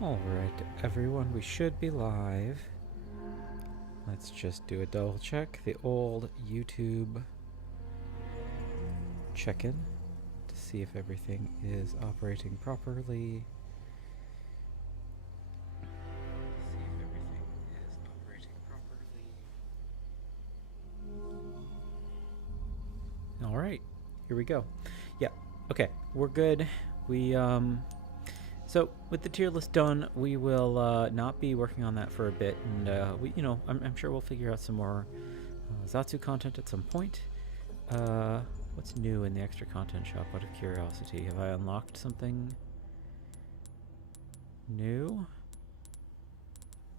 Alright, everyone, we should be live. Let's just do a double check. The old YouTube check-in to see if everything is operating properly. Alright, here we go. Yeah, okay, we're good. So with the tier list done, we will not be working on that for a bit, and I'm sure we'll figure out some more Zatsu content at some point. What's new in the extra content shop? Out of curiosity, have I unlocked something new?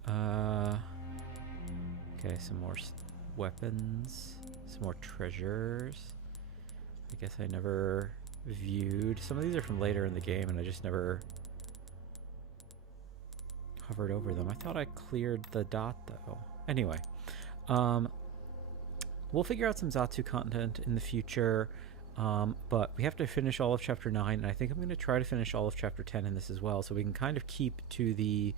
Okay, some more weapons, some more treasures. I guess I never viewed. Some of these are from later in the game, and I just never hovered over them. I thought I cleared the dot though. Anyway, we'll figure out some Zatsu content in the future, but we have to finish all of chapter 9, and I think I'm going to try to finish all of chapter 10 in this as well, so we can kind of keep to the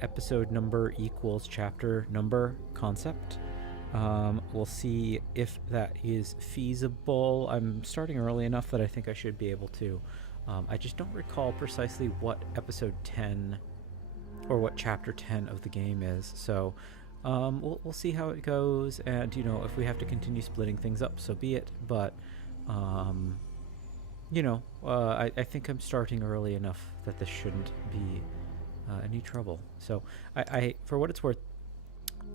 episode number equals chapter number concept. We'll see if that is feasible. I'm starting early enough that I think I should be able to. I just don't recall precisely what episode 10 or what chapter 10 of the game is, so we'll see how it goes, and if we have to continue splitting things up, so be it. But I think I'm starting early enough that this shouldn't be any trouble. So I for what it's worth,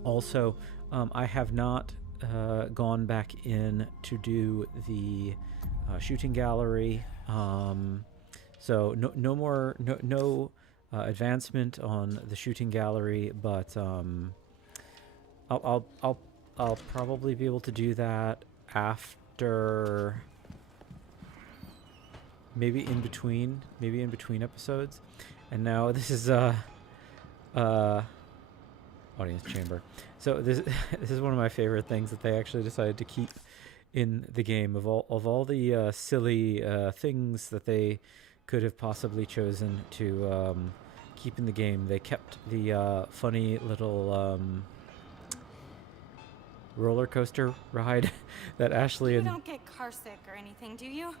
also I have not gone back in to do the shooting gallery, so no more advancement on the shooting gallery, but I'll probably be able to do that after, maybe in between episodes. And now this is audience chamber. So this is one of my favorite things that they actually decided to keep in the game. Of all the silly things that they could have possibly chosen to keep in the game, they kept the funny little roller coaster ride that Ashley and... You don't get car sick or anything, do you?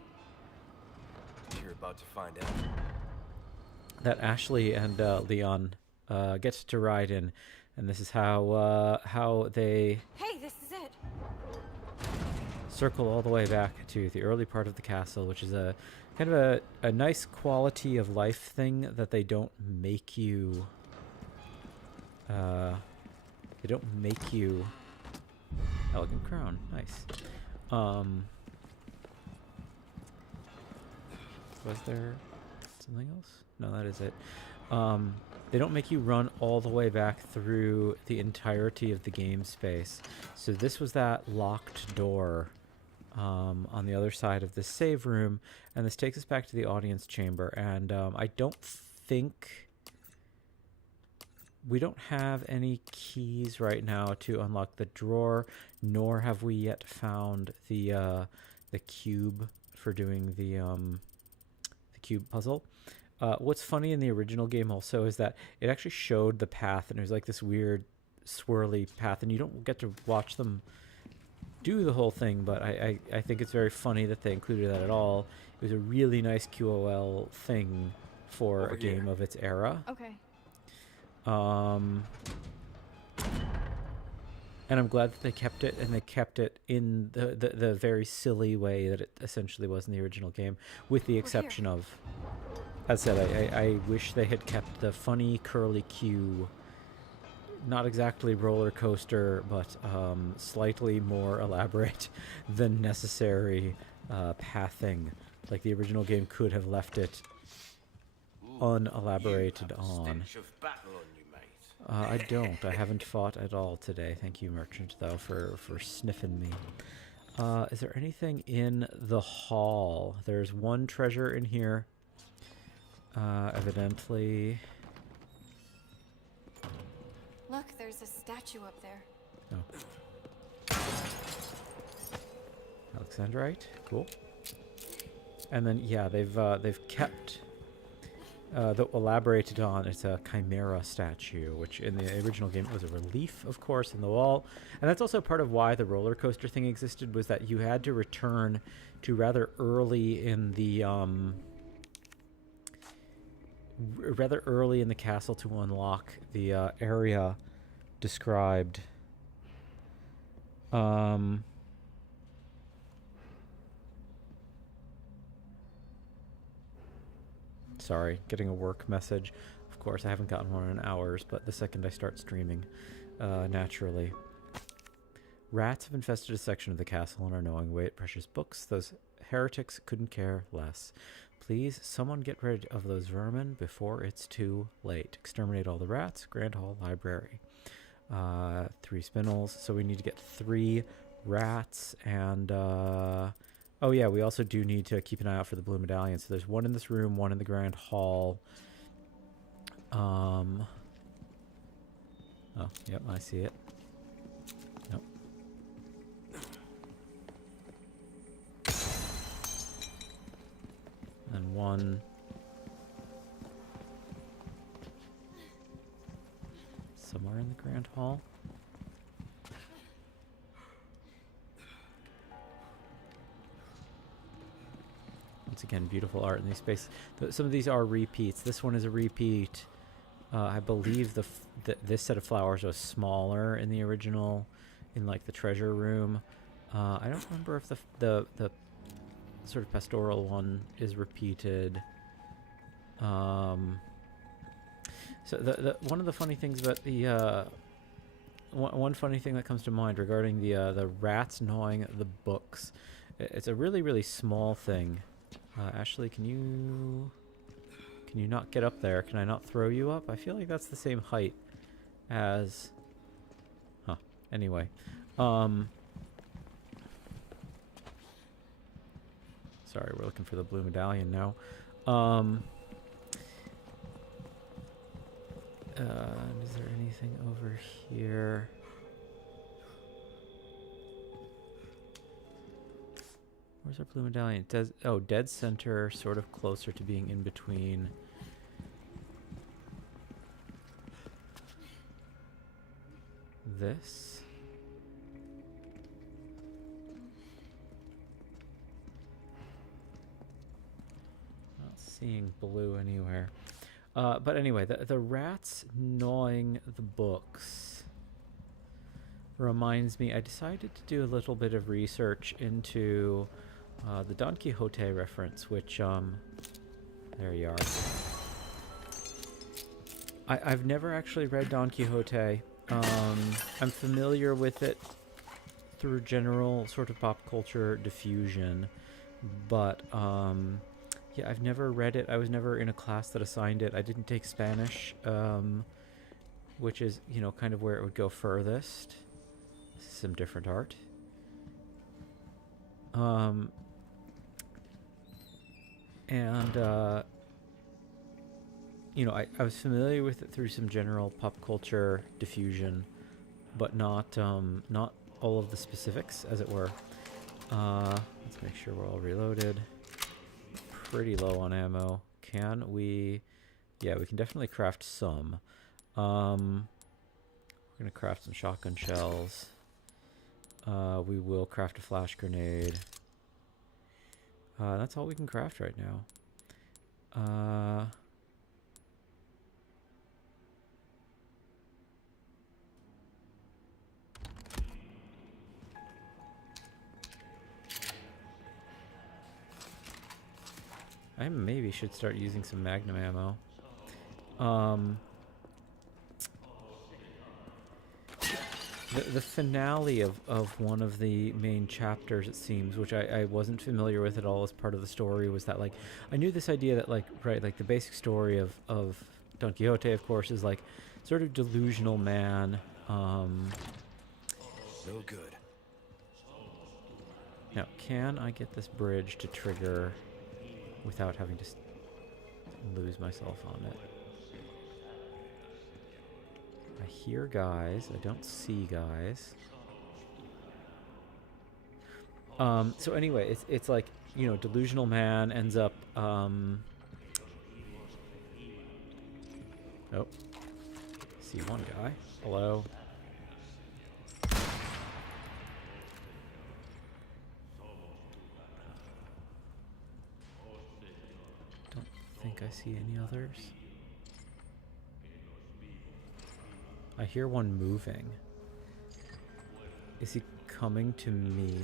You're about to find out. That Ashley and Leon get to ride in, and this is how they... Hey, this is it. Circle all the way back to the early part of the castle, which is a kind of a nice quality of life thing that they don't make you elegant crown, nice. Was there something else? No, that is it. They don't make you run all the way back through the entirety of the game space. So this was that locked door on the other side of this save room, and this takes us back to the audience chamber, and I don't think... We don't have any keys right now to unlock the drawer, nor have we yet found the cube for doing the cube puzzle. What's funny in the original game also is that it actually showed the path, and it was like this weird swirly path, and you don't get to watch them do the whole thing, but I think it's very funny that they included that at all. It was a really nice QOL thing for a game of its era. Okay. And I'm glad that they kept it, and they kept it in the very silly way that it essentially was in the original game, with the exception of, as I said, I wish they had kept the funny curly Q, not exactly roller coaster, but slightly more elaborate than necessary pathing. Like the original game could have left it unelaborated on. I don't. I haven't fought at all today. Thank you, Merchant, though, for sniffing me. Is there anything in the hall? There's one treasure in here. Evidently. Look, there's a statue up there. Oh. Alexandrite. Cool. And then, yeah, they've kept elaborated on. It's a chimera statue, which in the original game was a relief, of course, in the wall. And that's also part of why the roller coaster thing existed, was that you had to return to rather early in the castle to unlock the area described. Sorry, getting a work message. Of course, I haven't gotten one in hours, but the second I start streaming, naturally. Rats have infested a section of the castle and are gnawing away at precious books. Those heretics couldn't care less. Please, someone get rid of those vermin before it's too late. Exterminate all the rats. Grand Hall Library. 3 spinels. So we need to get 3 rats and... oh yeah, we also do need to keep an eye out for the blue medallion. So there's 1 in this room, 1 in the Grand Hall. Oh, yep, I see it. Nope. And 1 somewhere in the Grand Hall. Once again, beautiful art in these spaces. Some of these are repeats. This one is a repeat. I believe this set of flowers was smaller in the original, in like the treasure room. I don't remember if the sort of pastoral one is repeated. So one of the funny things about the one funny thing that comes to mind regarding the rats gnawing the books. It's a really, really small thing. Ashley, can you not get up there? Can I not throw you up? I feel like that's the same height as... Huh. Anyway. Sorry, we're looking for the blue medallion now. Is there anything over here? Where's our blue medallion? Dead center, sort of closer to being in between. This. Not seeing blue anywhere. But anyway, the rats gnawing the books reminds me, I decided to do a little bit of research into the Don Quixote reference, which, there you are. I've never actually read Don Quixote. I'm familiar with it through general sort of pop culture diffusion, but, yeah, I've never read it. I was never in a class that assigned it. I didn't take Spanish, which is, you know, kind of where it would go furthest. This is some different art. You know, I was familiar with it through some general pop culture diffusion, but not all of the specifics, as it were. Let's make sure we're all reloaded. Pretty low on ammo. Can we... Yeah, we can definitely craft some. We're gonna craft some shotgun shells. We will craft a flash grenade. That's all we can craft right now. I maybe should start using some magnum ammo. The finale of one of the main chapters, it seems, which I wasn't familiar with at all as part of the story, was that, like, I knew this idea that, like, right, like, the basic story of Don Quixote, of course, is, like, sort of delusional man. No good. Now, can I get this bridge to trigger without having to lose myself on it? I hear guys. I don't see guys. So anyway, it's like, you know, delusional man ends up Oh. See one guy. Hello. Don't think I see any others. I hear one moving. Is he coming to me?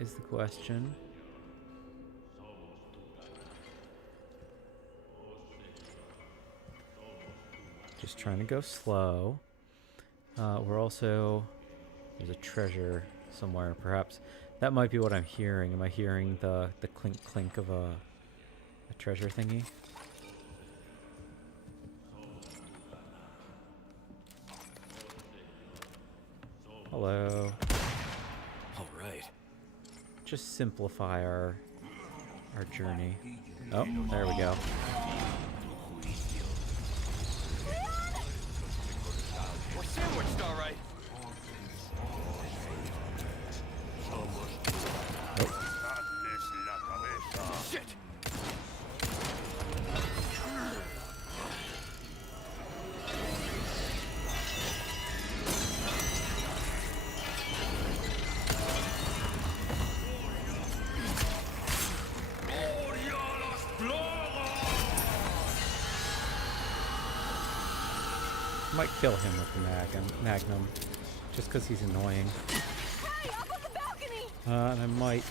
Is the question. Just trying to go slow. We're also... There's a treasure somewhere, perhaps. That might be what I'm hearing. Am I hearing the clink clink of a treasure thingy? Hello. All right. Just simplify our journey. Oh, there we go. We're sandwiched, all right. Shit. Might kill him with the magnum, just because he's annoying. Hey, up on the balcony! And I might...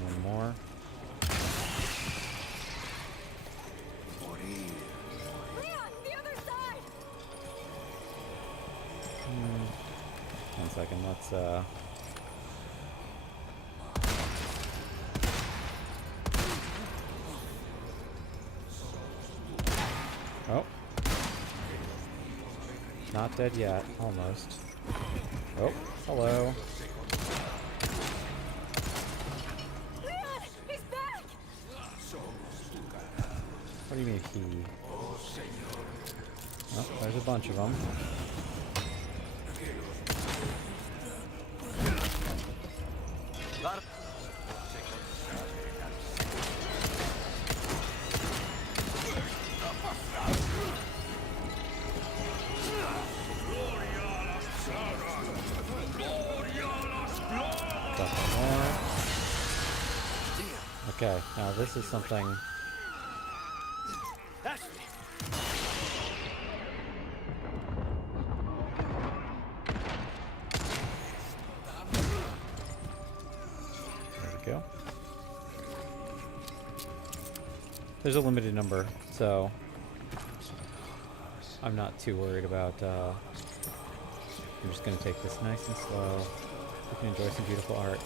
one more. Leon, the other side! One second, let's Oh. Not dead yet, almost. Oh, hello. Leon, he's back! What do you mean he? Oh, there's a bunch of them. Okay, now this is something. There we go. There's a limited number, so I'm not too worried about. I'm just gonna take this nice and slow. We can enjoy some beautiful art.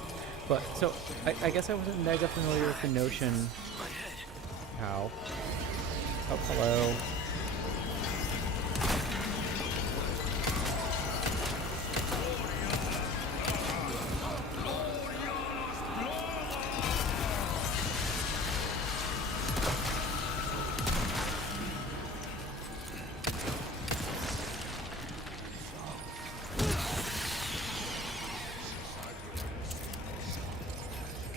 But, so, I guess I wasn't mega familiar with the notion... How? Oh, hello.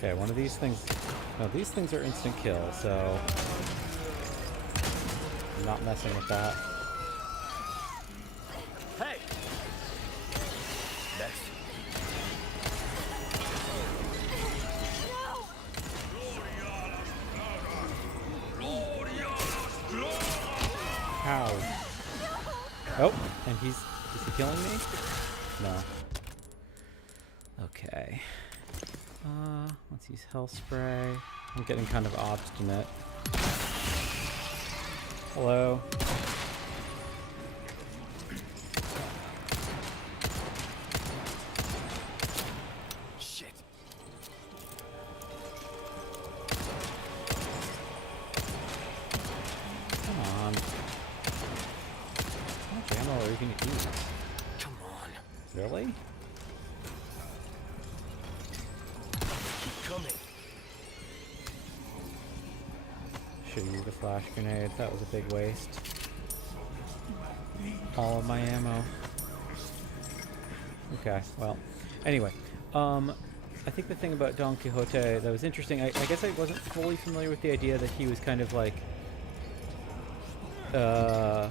Okay, one of these things... No, these things are instant kill, so... I'm not messing with that. Hey. Next. Ow. Oh, and is he killing me? No. Okay. Let's use health spray. I'm getting kind of obstinate. Hello. Shit. Come on. How much ammo are you going to use? Come on. Really? Keep coming. Should have used a flash grenade. That was a big waste. All of my ammo. Okay, well. Anyway, I think the thing about Don Quixote that was interesting, I guess I wasn't fully familiar with the idea that he was kind of like, oh,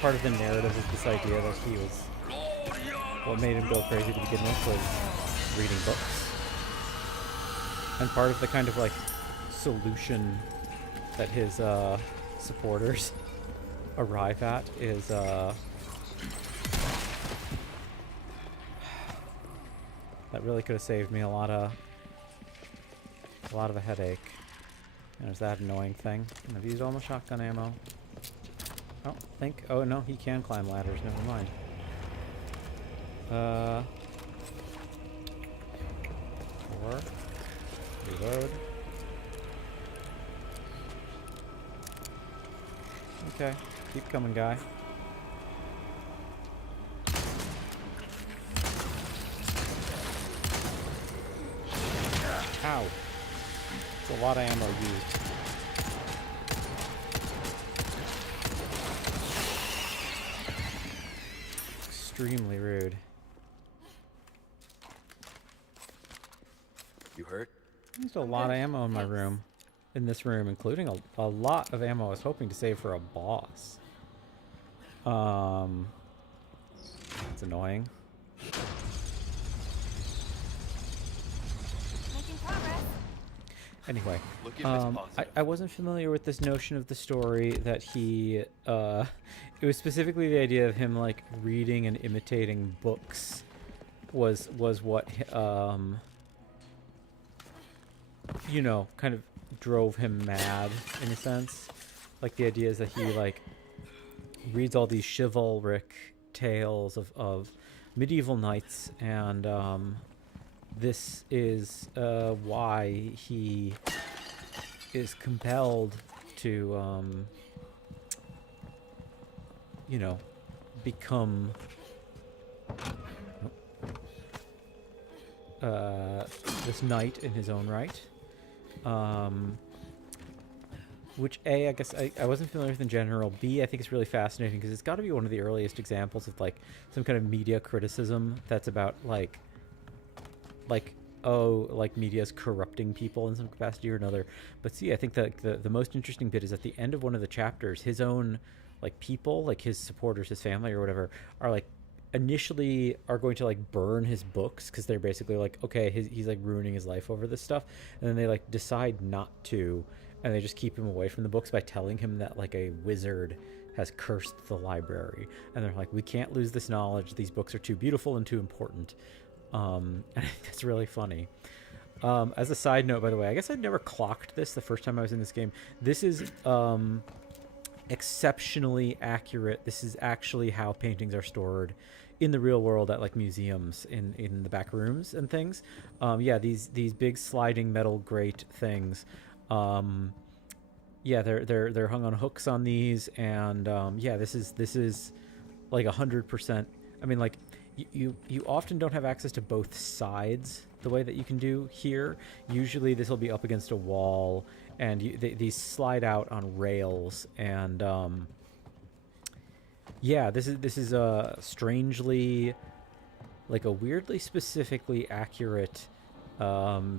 part of the narrative is this idea that he was, what made him go crazy to begin with was reading books. And part of the kind of like solution that his supporters arrive at is that really could have saved me a lot of a headache. And there's that annoying thing. And I've used all my shotgun ammo. Oh no, he can climb ladders, never mind. Reload. Okay, keep coming, guy. Ow. It's a lot of ammo used. Extremely rude. You hurt? There's a lot of ammo in my room. In this room, including a lot of ammo I was hoping to save for a boss. It's annoying. Making progress. Anyway, Look at this positive. I wasn't familiar with this notion of the story that he, it was specifically the idea of him like reading and imitating books was what, you know, kind of drove him mad in a sense. Like the idea is that he like reads all these chivalric tales of medieval knights, and this is why he is compelled to you know, become this knight in his own right. Which A, I guess I wasn't familiar with in general. B, I think it's really fascinating because it's got to be one of the earliest examples of like some kind of media criticism that's about like media is corrupting people in some capacity or another. But see, I think that the most interesting bit is at the end of one of the chapters, his own like people, like his supporters, his family or whatever, are like initially are going to like burn his books because they're basically like, okay, he's like ruining his life over this stuff, and then they like decide not to, and they just keep him away from the books by telling him that like a wizard has cursed the library, and they're like, we can't lose this knowledge, these books are too beautiful and too important. And I think that's really funny. As a side note, by the way, I guess I'd never clocked this the first time I was in this game. This is exceptionally accurate. This is actually how paintings are stored in the real world at like museums in the back rooms and things. Yeah, these big sliding metal grate things. Yeah, they're hung on hooks on these, and yeah, this is like 100%. I mean, like you often don't have access to both sides the way that you can do here. Usually this will be up against a wall, and these slide out on rails, and yeah, this is a strangely, like a weirdly specifically accurate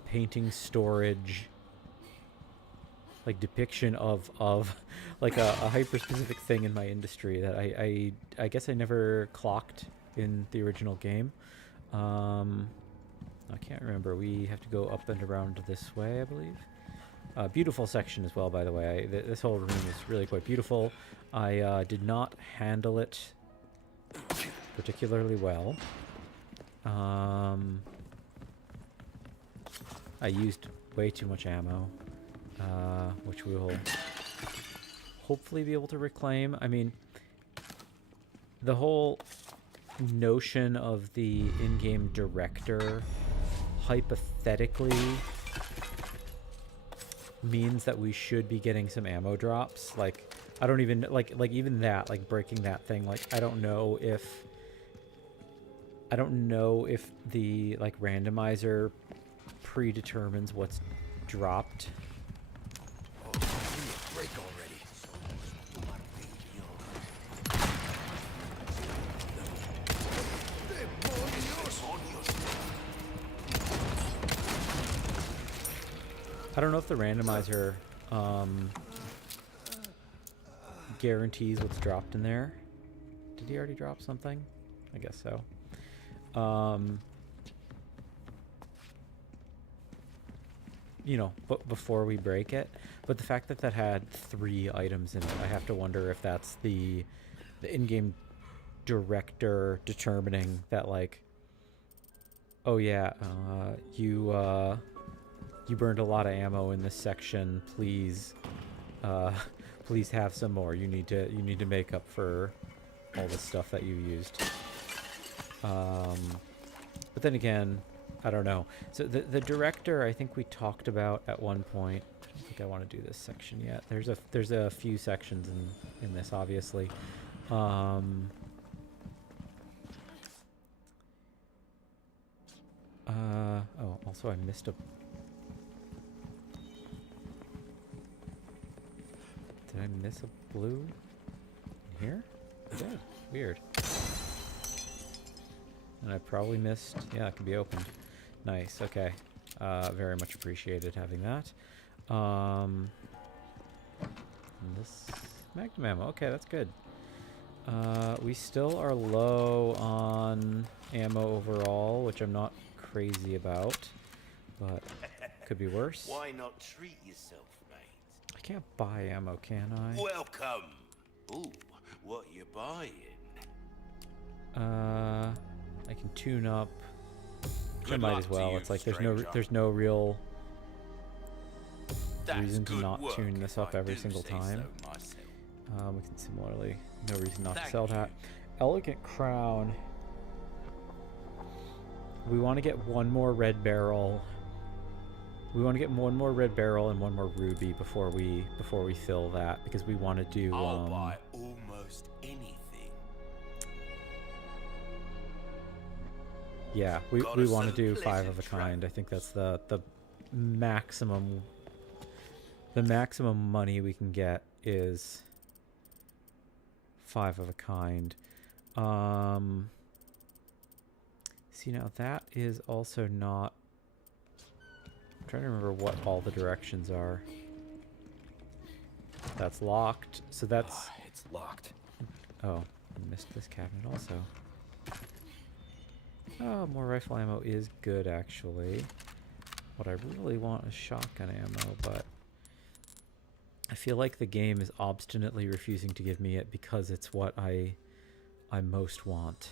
painting storage, like depiction of like a hyper specific thing in my industry that I guess I never clocked in the original game. I can't remember. We have to go up and around this way, I believe. Beautiful section as well, by the way. This whole room is really quite beautiful. I did not handle it particularly well. I used way too much ammo, which we will hopefully be able to reclaim. I mean, the whole notion of the in-game director hypothetically means that we should be getting some ammo drops. Like, I don't even like even that, like breaking that thing, like I don't know if the like randomizer predetermines what's dropped. Oh, give me a break already. I don't know if the randomizer guarantees what's dropped in there. Did he already drop something? I guess so. You know, but before we break it. But the fact that that had 3 items in it, I have to wonder if that's the in-game director determining that, like, oh yeah, you burned a lot of ammo in this section. Please, please have some more. You need to make up for all the stuff that you used. But then again, I don't know. So the director, I think we talked about at one point. I don't think I want to do this section yet. There's a few sections in this, obviously. Oh, also I missed a... Did I miss a blue in here? I did. Weird. And I probably missed... Yeah, it can be opened. Nice, okay. Very much appreciated having that. And this... Magnum ammo. Okay, that's good. We still are low on ammo overall, which I'm not crazy about, but could be worse. Why not treat yourself, mate? I can't buy ammo, can I? Welcome. Ooh, what you buying? I can tune up. I Good might luck as to well. you, It's like stranger. there's no real That's reason to good not work, tune this if up I every do single say time. so myself. We can similarly, no reason not to Thank sell you. that. Elegant Crown. We want to get one more red barrel. We want to get one more red barrel and one more ruby before we fill that, because we want to do I'll buy almost anything. yeah, we Got want us to a do 5 pleasant of a kind. I trip. think that's the maximum money we can get is 5 of a kind. See, now that is also not... I'm trying to remember what all the directions are. That's locked, so that's... It's locked. Oh, I missed this cabinet also. Oh, more rifle ammo is good, actually. What I really want is shotgun ammo, but I feel like the game is obstinately refusing to give me it because it's what I most want.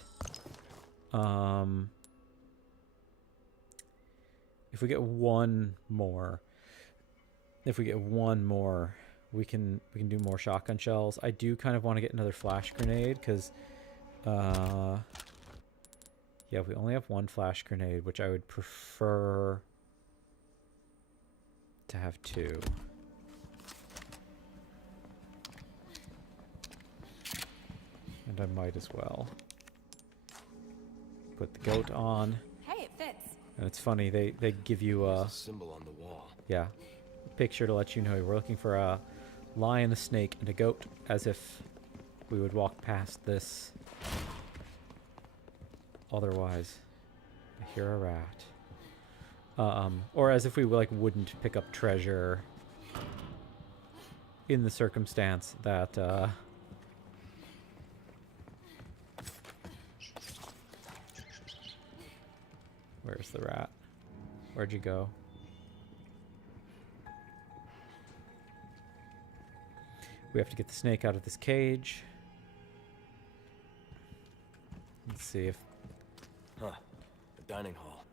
If we get one more, we can do more shotgun shells. I do kind of want to get another flash grenade because, yeah, we only have 1 flash grenade, which I would prefer to have 2. And I might as well put the goat on. Hey, it fits. And it's funny, they give you a... There's a symbol on the wall. Yeah, picture to let you know we're looking for a lion, a snake, and a goat, as if we would walk past this. Otherwise, I hear a rat. Or as if we like wouldn't pick up treasure in the circumstance that where's the rat? Where'd you go? We have to get the snake out of this cage. Let's see if... Huh. The dining hall.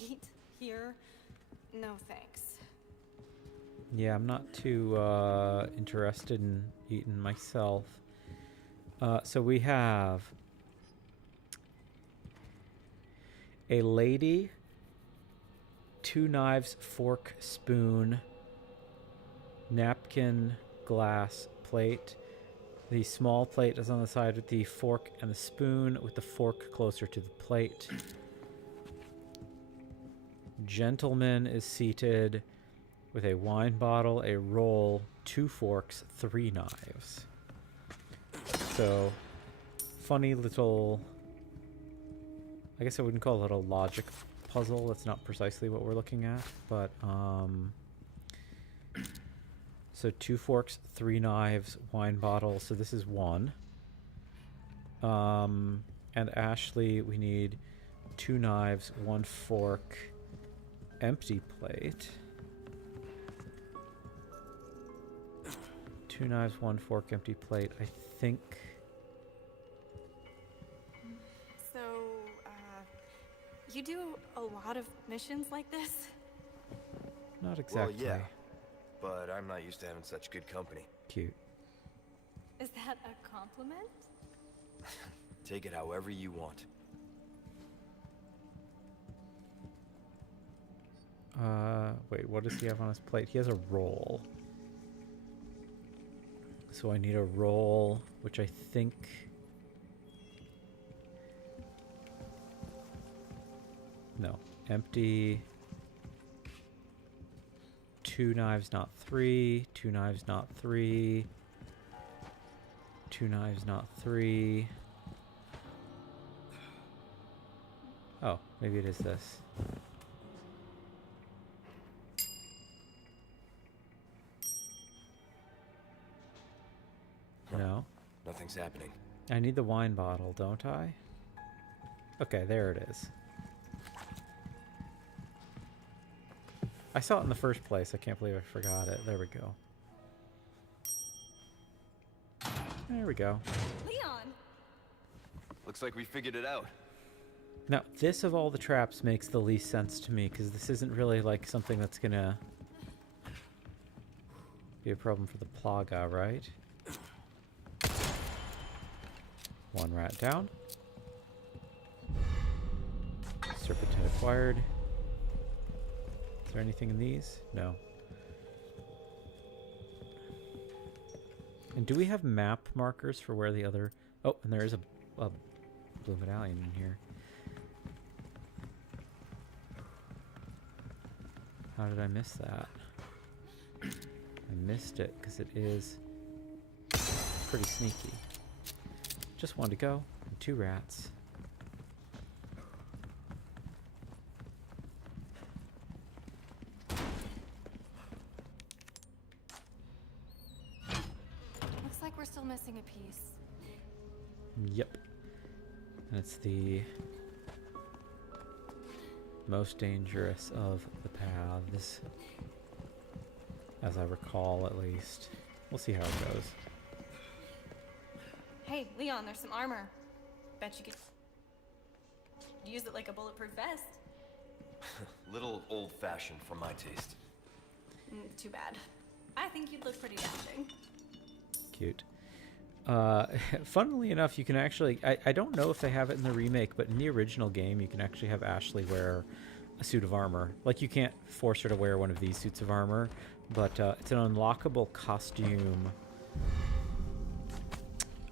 Eat here? No thanks. Yeah, I'm not too interested in eating myself. So we have a lady, 2 knives, fork, spoon, napkin, glass, plate. The small plate is on the side with the fork and the spoon, with the fork closer to the plate. Gentleman is seated with a wine bottle, a roll, 2 forks, 3 knives. So, funny little I guess I wouldn't call it a logic puzzle. That's not precisely what we're looking at, but so 2 forks, 3 knives, wine bottle. So this is 1. And Ashley, we need 2 knives, 1 fork, empty plate. 2 knives, 1 fork, empty plate. I think. So, you do a lot of missions like this? Not exactly. Well, yeah. But I'm not used to having such good company. Cute. Is that a compliment? Take it however you want. Wait, what does he have on his plate? He has a roll. So I need a roll, which I think... No. Empty. 2 knives, not 3. 2 knives, not 3. 2 knives, not 3. Oh, maybe it is this. No. Nothing's happening. I need the wine bottle, don't I? Okay, there it is. I saw it in the first place. I can't believe I forgot it. There we go. There we go. Leon! Looks like we figured it out. Now, this of all the traps makes the least sense to me, because this isn't really like something that's gonna be a problem for the Plaga, right? 1 rat down. Serpent head acquired. Is there anything in these? No. And do we have map markers for where the other... Oh, and there is a blue medallion in here. How did I miss that? I missed it because it is pretty sneaky. Just 1 to go, and 2 rats. Looks like we're still missing a piece. Yep. And it's the most dangerous of the paths. As I recall, at least. We'll see how it goes. Hey, Leon, there's some armor. Bet you could use it like a bulletproof vest. Little old-fashioned for my taste. Too bad. I think you'd look pretty dashing. Cute. Funnily enough, you can actually... I don't know if they have it in the remake, but in the original game, you can actually have Ashley wear a suit of armor. Like, you can't force her to wear one of these suits of armor, but it's an unlockable costume.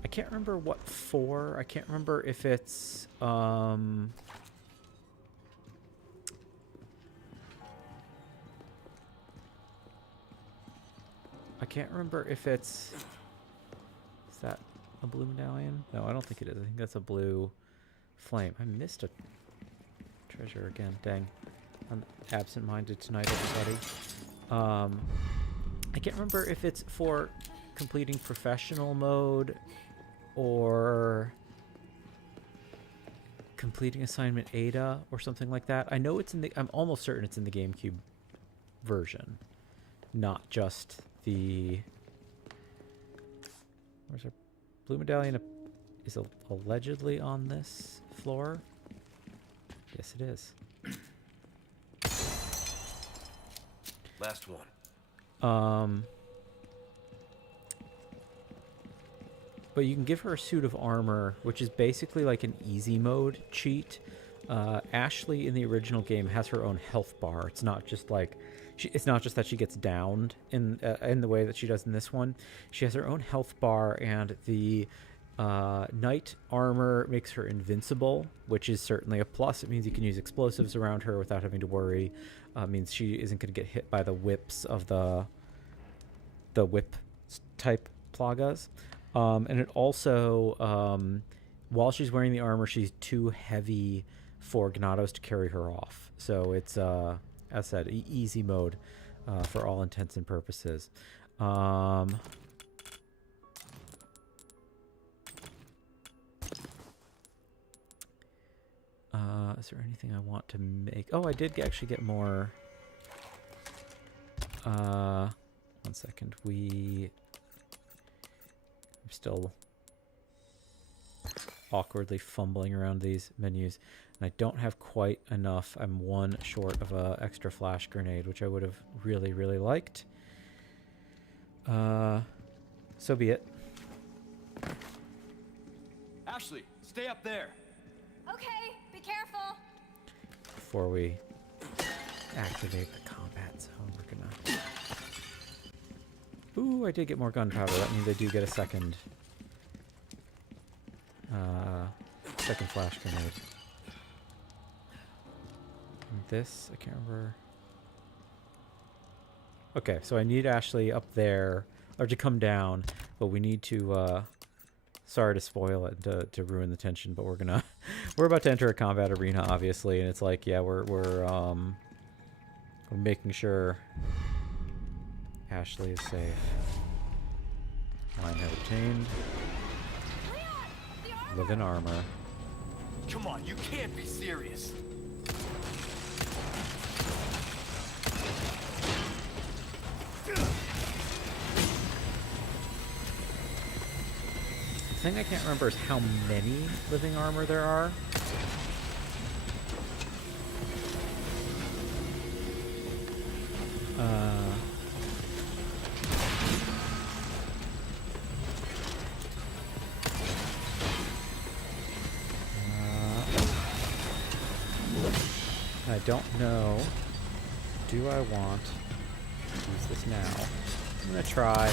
I can't remember what for. I can't remember if it's... I can't remember if it's... Is that a blue medallion? No, I don't think it is. I think that's a blue flame. I missed a treasure again. Dang. I'm absent-minded tonight, everybody. I can't remember if it's for completing professional mode or completing assignment Ada or something like that. I know it's in the... I'm almost certain it's in the GameCube version. Not just the... Where's our blue medallion? Is allegedly on this floor? Yes, it is. Last one. But you can give her a suit of armor, which is basically like an easy mode cheat. Ashley in the original game has her own health bar. It's not just like it's not just that she gets downed in the way that she does in this one. She has her own health bar, and the knight armor makes her invincible, which is certainly a plus. It means you can use explosives around her without having to worry. Means she isn't going to get hit by the whips of the whip type plagas. And it also, while she's wearing the armor, she's too heavy for Gnados to carry her off. So it's, as I said, easy mode for all intents and purposes. Is there anything I want to make? Oh, I did actually get more. 1 second. I'm still awkwardly fumbling around these menus, and I don't have quite enough. I'm one short of a extra flash grenade, which I would have really, really liked. So be it. Ashley, stay up there. Okay, be careful. Before we activate the combat zone, we're gonna... Ooh, I did get more gunpowder. That means I do get a second flash grenade. And this, I can't remember. Okay, so I need Ashley up there, or to come down, but we need to, sorry to spoil it, to ruin the tension, but we're about to enter a combat arena, obviously, and it's like, yeah, we're making sure Ashley is safe. Mine have obtained. Live in armor. Come on, you can't be serious. The thing I can't remember is how many living armor there are. I don't know. Do I want to use this now? I'm gonna try,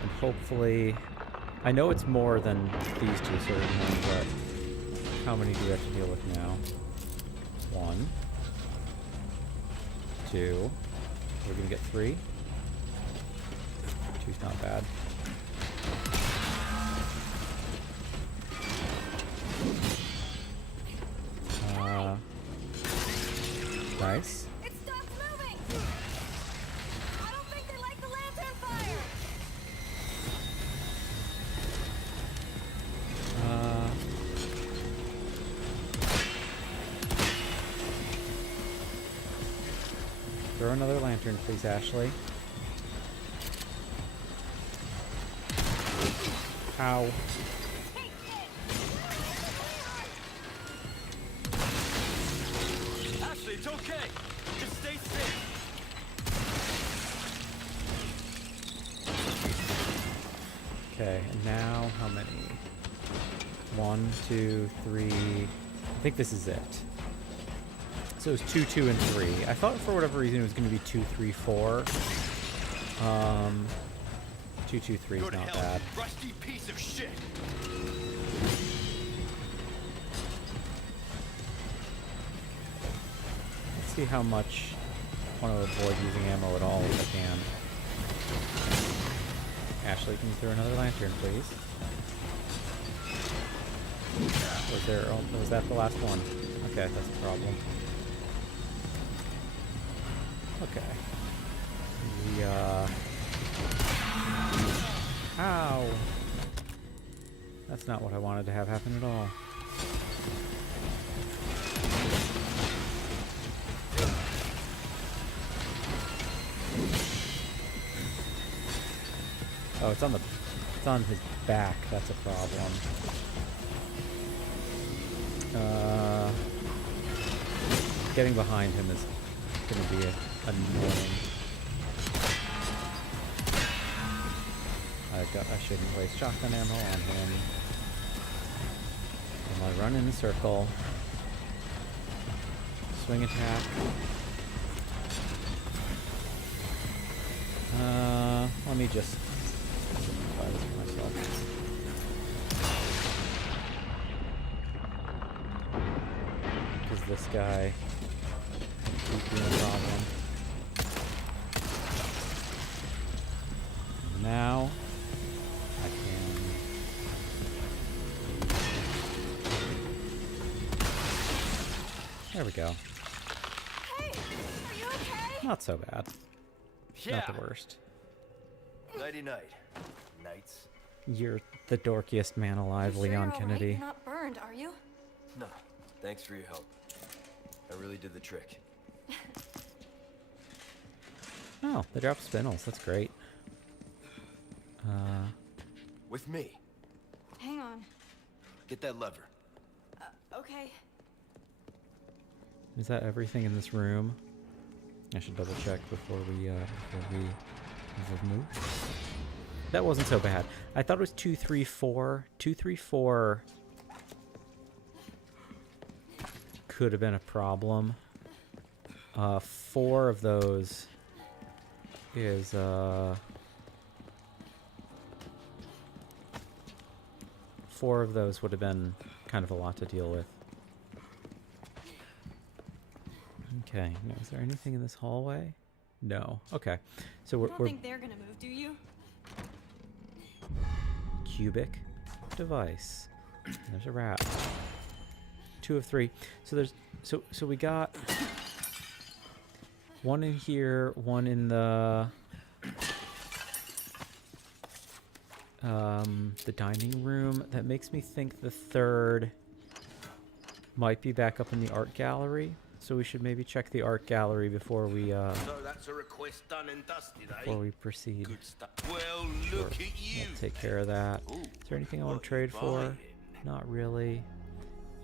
and hopefully, I know it's more than these two certainly, but how many do we have to deal with now? 1, 2. We're gonna get 3. 2's not bad. Nice. It stopped moving. I don't think they like the lantern fire. Throw another lantern, please, Ashley. Ow. Ashley, it's okay. Just stay safe. Okay, and now how many? 1, 2, 3. I think this is it. So it was 2, 2, and 3. I thought for whatever reason it was going to be 2, 3, 4. 2, 2, 3 is not bad. Rusty piece of shit. Let's see how much I want to avoid using ammo at all if I can. Ashley, can you throw another lantern, please? Was that the last one? Okay, that's the problem. Okay. Ow! That's not what I wanted to have happen at all. Oh, it's on his back. That's a problem. Getting behind him is going to be annoying. I shouldn't waste shotgun ammo on him. And I run in a circle. Swing attack. Let me just try this for myself. Because this guy keeps being a problem. Now I can. 1, There we go. Hey, are you okay? Not so bad. Yeah. Not the worst. Nighty night. Nights. You're the dorkiest man alive, You sure Leon you're all right? Kennedy. You're not burned, are you? No. Thanks for your help. I really did the trick. Oh, they dropped spindles. That's great. With me. Hang on. Get that lever. Okay. Is that everything in this room? I should double check before we move. That wasn't so bad. I thought it was 2, 3, 4. 2, 3, 4 could have been a problem. 4 of those is 4 of those would have been kind of a lot to deal with. Okay, now is there anything in this hallway? No. Okay. So You we're, don't we're think they're gonna move, do you? cubic device. There's a rat. 2 of 3. So there's so we got 1 in here, 1 in the dining room. That makes me think the 3rd might be back up in the art gallery. So we should maybe check the art gallery before we So that's a request done and dusted, eh? before we proceed. Good stuff. Well, Sure. look at you. We'll take care of that. Ooh, Is there anything I want what to trade you for? buying? Not really.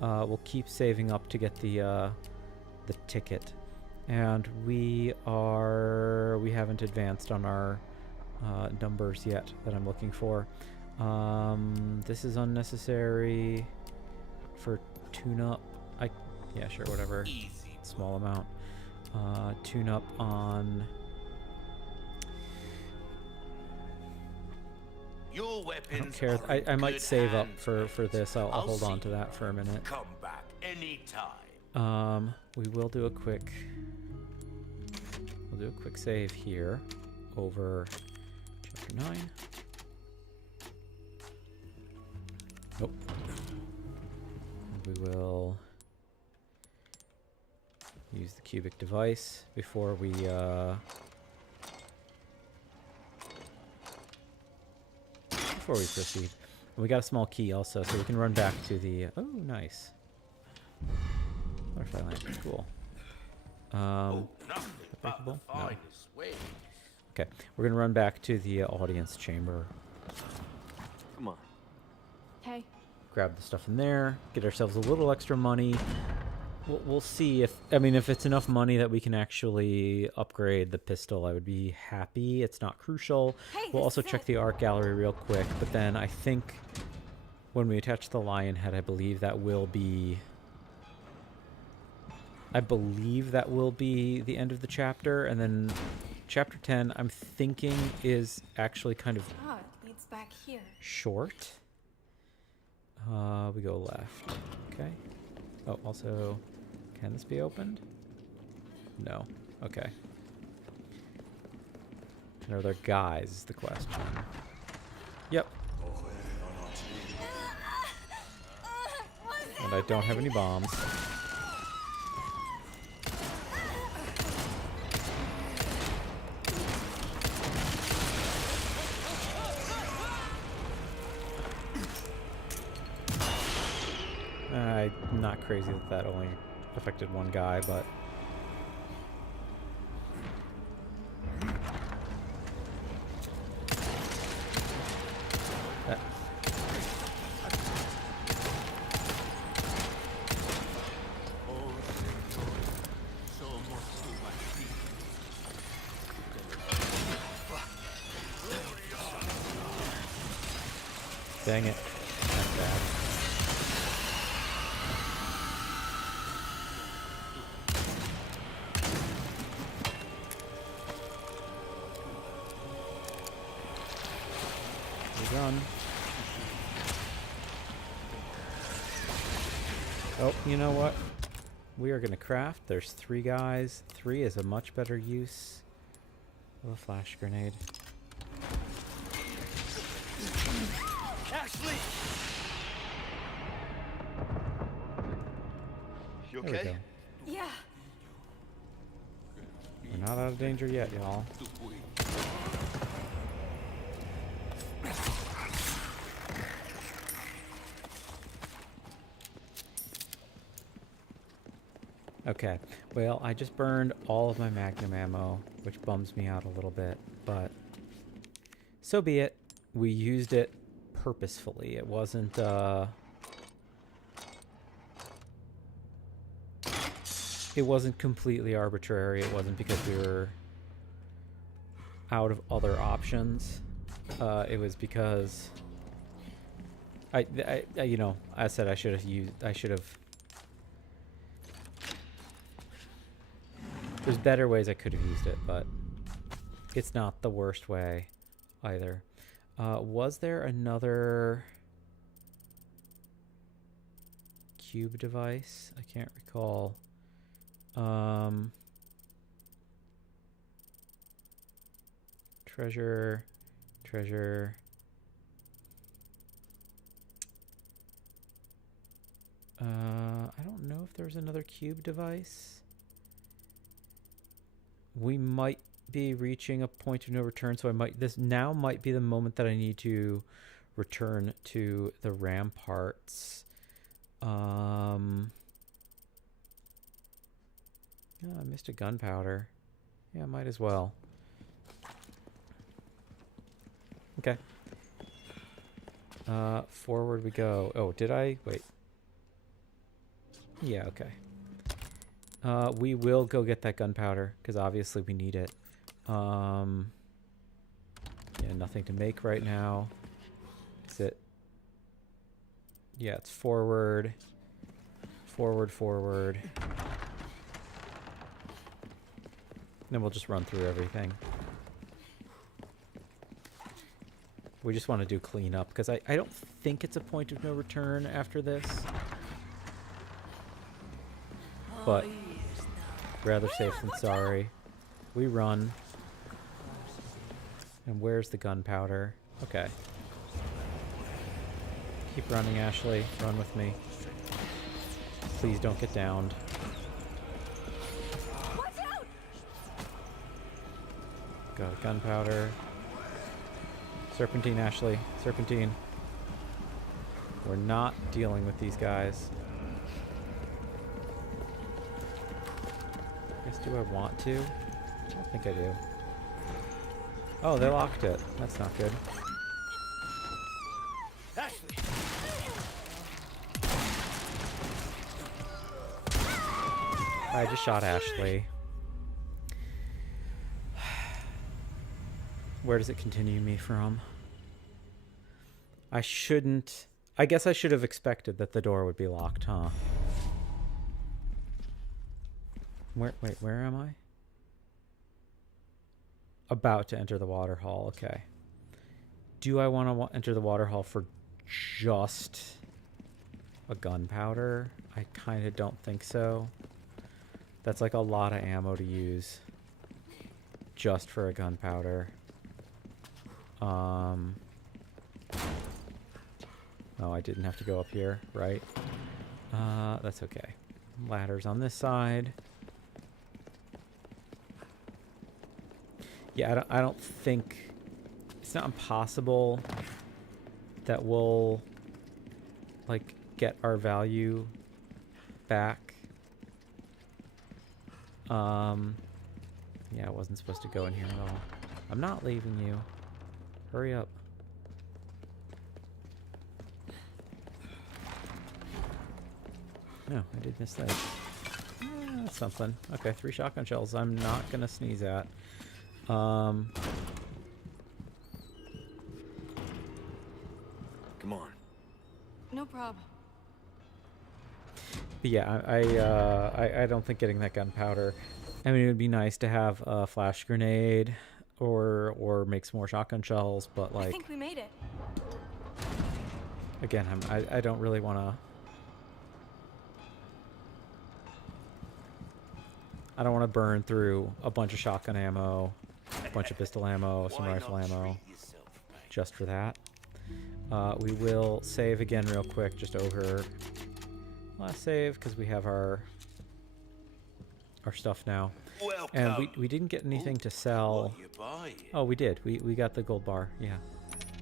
We'll keep saving up to get the ticket, and we haven't advanced on our numbers yet that I'm looking for. This is unnecessary for tune-up. Yeah, sure, whatever. Easy. Small amount. Tune-up on. Your I weapons don't care. are in I might good save up hands, for mate. this. I'll hold see on to you. that for a minute. Come back anytime. We will do a quick. We'll do a quick save here over chapter 9. Nope. And we will use the cubic device before we proceed. And we got a small key also, so we can run back to the. Oh, nice. Butterfly lamp. Cool. Oh, nothing but the breakable? No. finest way. Okay, we're gonna run back to the audience chamber. Come on. Hey. Grab the stuff in there. Get ourselves a little extra money. We'll see if if it's enough money that we can actually upgrade the pistol. I would be happy. It's not crucial. Hey, We'll this also is check it. the art gallery real quick. But then I think when we attach the lion head, I believe that will be the end of the chapter. And then chapter 10, I'm thinking, is actually kind of Oh, it leads back here. short. We go left. Okay. Oh, also, can this be opened? No. Okay. And are there guys is the question. Yep. And I don't have any bombs. I'm not crazy that only affected one guy, but that. Dang it. That's bad. Run. Oh, you know what? We are going to craft. There's 3 guys. 3 is a much better use of a flash grenade. Ashley! You There we okay? go. Yeah. We're not out of danger yet, y'all. Okay, well, I just burned all of my magnum ammo, which bums me out a little bit, but so be it. We used it purposefully. It wasn't, it wasn't completely arbitrary. It wasn't because we were out of other options. It was because I you know, I said I should have. There's better ways I could have used it, but it's not the worst way either. Was there another cube device? I can't recall. Treasure. I don't know if there's another cube device. We might be reaching a point of no return, so this now might be the moment that I need to return to the ramparts. Oh, I missed a gunpowder. Yeah, might as well. Okay. Forward we go. Oh, did I? Wait. Yeah, okay. We will go get that gunpowder, because obviously we need it. Yeah, nothing to make right now. Is it? Yeah, it's forward. Forward. Then we'll just run through everything. We just want to do cleanup, because I don't think it's a point of no return after this. But rather safe than sorry. We run. And where's the gunpowder? Okay. Keep running, Ashley. Run with me. Please don't get downed. Watch out! Got a gunpowder. Serpentine, Ashley. Serpentine. We're not dealing with these guys. Do I want to? I don't think I do. Oh, they locked it. That's not good. Ashley. I just shot Ashley. Where does it continue me from? I shouldn't... I guess I should have expected that the door would be locked, huh? Wait, where am I? About to enter the water hall, okay. Do I want to enter the water hall for just a gunpowder? I kind of don't think so. That's like a lot of ammo to use just for a gunpowder. Oh, I didn't have to go up here, right? That's okay. Ladders on this side. Yeah, I don't think... It's not impossible that we'll, like, get our value back. Yeah, I wasn't supposed to go in here at all. I'm not leaving you. Hurry up. No, I did miss that. That's something. Okay, 3 shotgun shells I'm not gonna sneeze at. Come on. No problem. But yeah, I don't think getting that gunpowder... I mean, it would be nice to have a flash grenade or make some more shotgun shells, but like... I think we made it. Again, I don't really want to... I don't want to burn through a bunch of shotgun ammo, a bunch of pistol ammo, some rifle ammo, just for that. We will save again real quick, just over last save, because we have our our stuff now. Welcome. And we didn't get anything to sell. What you buying? Oh, we did. We got the gold bar, yeah.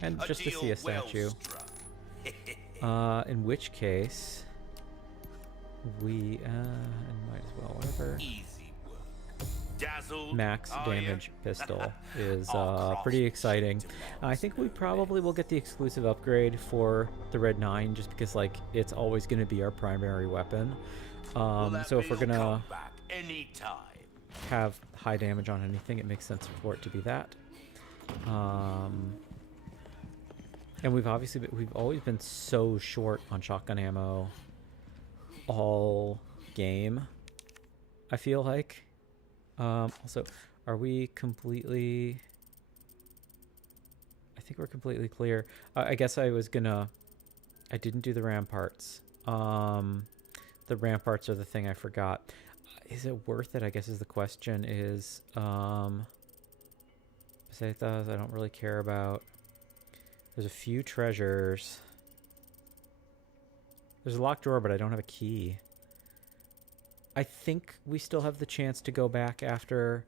And just to deal see a well statue. struck. In which case, we might as well, whatever. Easy work. Dazzled, Max are ya? damage pistol is I'll pretty cross exciting. between I think we probably will get the exclusive upgrade for the Red 9 just because like it's always going to be our primary weapon. Will that So if we're bill gonna come back anytime? have high damage on anything, it makes sense for it to be that. And we've always been so short on shotgun ammo all game, I feel like. Also, are we completely... I think we're completely clear. I guess I didn't do the ramparts. The ramparts are the thing I forgot. Is it worth it, I guess, is the question. Is, Pesetas, I don't really care about. There's a few treasures. There's a locked drawer, but I don't have a key. I think we still have the chance to go back after.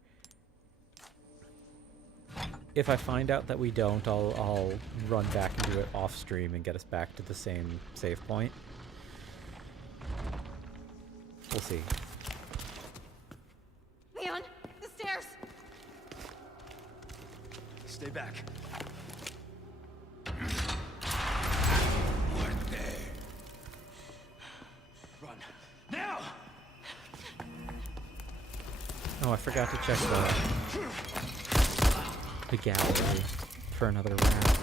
If I find out that we don't, I'll run back and do it off stream and get us back to the same save point. We'll see. Leon, the stairs! Stay back. Run. Now! Oh, I forgot to check the gallery for another round.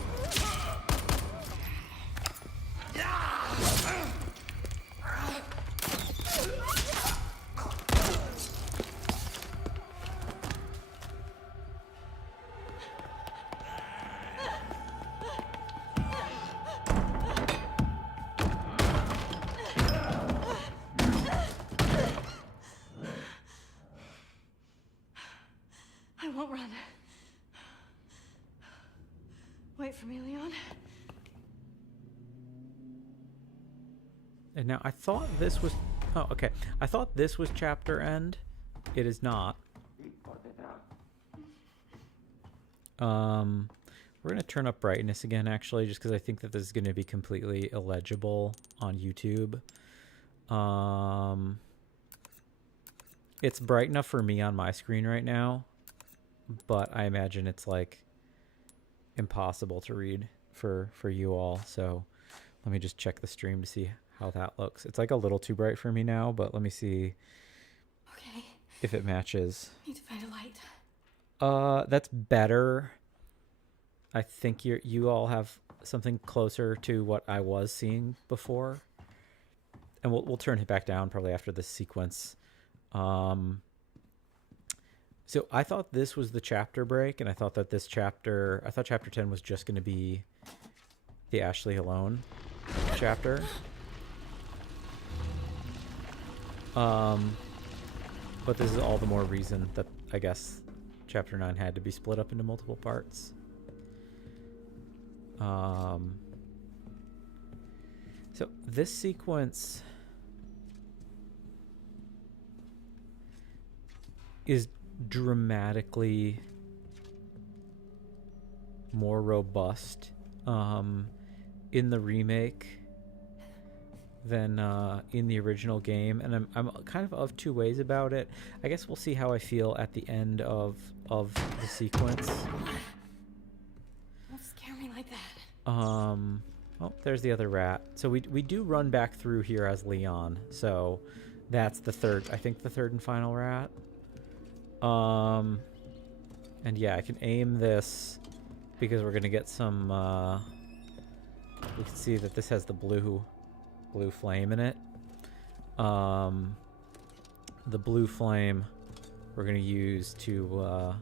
I won't run. Wait for me, Leon. And now I thought this was... Oh, okay. I thought this was chapter end. It is not. We're going to turn up brightness again, actually, just because I think that this is going to be completely illegible on YouTube. It's bright enough for me on my screen right now, but I imagine it's, like, impossible to read for you all. So let me just check the stream to see how that looks. It's, like, a little too bright for me now, but let me see Okay. if it matches. Need to find a light. That's better. I think you all have something closer to what I was seeing before. And we'll turn it back down probably after this sequence. So I thought this was the chapter break, and I thought that chapter 10 was just going to be the Ashley alone chapter. But this is all the more reason that I guess chapter 9 had to be split up into multiple parts. So this sequence is dramatically more robust in the remake than in the original game, and I'm kind of two ways about it. I guess we'll see how I feel at the end of the sequence. Don't scare me like that. Oh, there's the other rat. So we do run back through here as Leon. So that's the third and final rat. And yeah, I can aim this because we're gonna get some. We can see that this has the blue flame in it. The blue flame we're gonna use to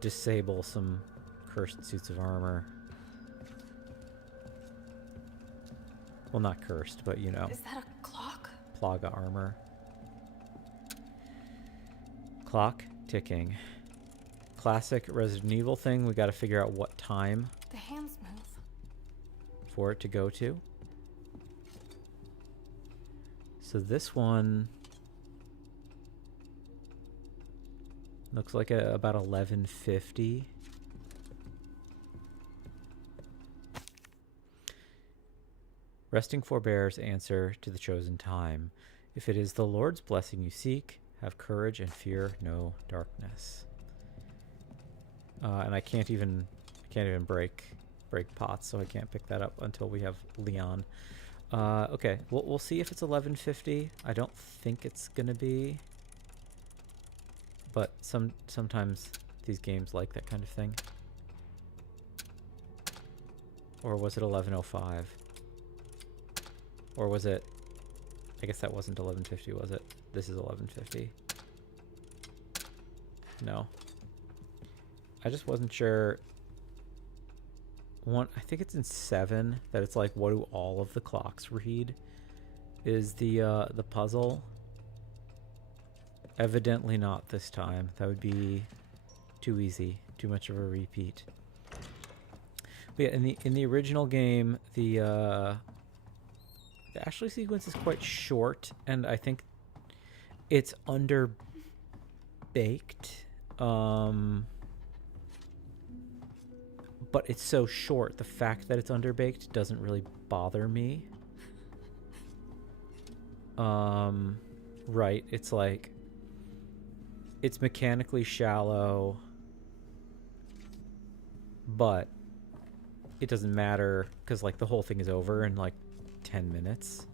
disable some cursed suits of armor. Well, not cursed, but you know. Is that a clock? Plaga armor. Clock ticking. Classic Resident Evil thing. We got to figure out what time The hands move. for it to go to. So this one Looks like about 1150. Resting forbears answer to the chosen time. If it is the Lord's blessing you seek, have courage and fear no darkness. And I can't even break pots, so I can't pick that up until we have Leon. Okay, we'll see if it's 1150. I don't think it's gonna be, but sometimes these games like that kind of thing. Or was it 1105? Or was it? I guess that wasn't 1150, was it? This is 1150. No. I just wasn't sure. I think it's in 7 that it's like, what do all of the clocks read? Is the puzzle? Evidently not this time. That would be too easy, too much of a repeat. But yeah, in the original game, the Ashley sequence is quite short, and I think it's underbaked. But it's so short, the fact that it's underbaked doesn't really bother me. Right, it's like, it's mechanically shallow, but it doesn't matter, because like the whole thing is over in like 10 minutes.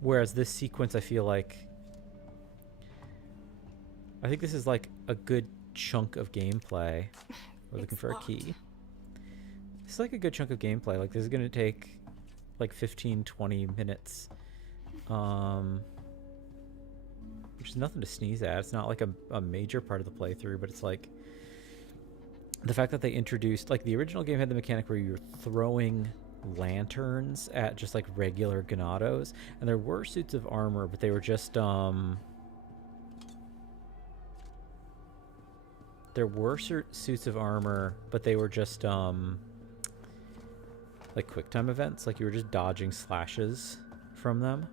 Whereas this sequence, I feel like, I think this is like a good chunk of gameplay. We're looking for a key. This is like a good chunk of gameplay. Like, this is going to take like 15-20 minutes. Which is nothing to sneeze at. It's not like a major part of the playthrough, but it's like the fact that they introduced, like, the original game had the mechanic where you were throwing lanterns at just like regular Ganados, and there were suits of armor, but they were just there were suits of armor, but they were just like quick time events, like you were just dodging slashes from them.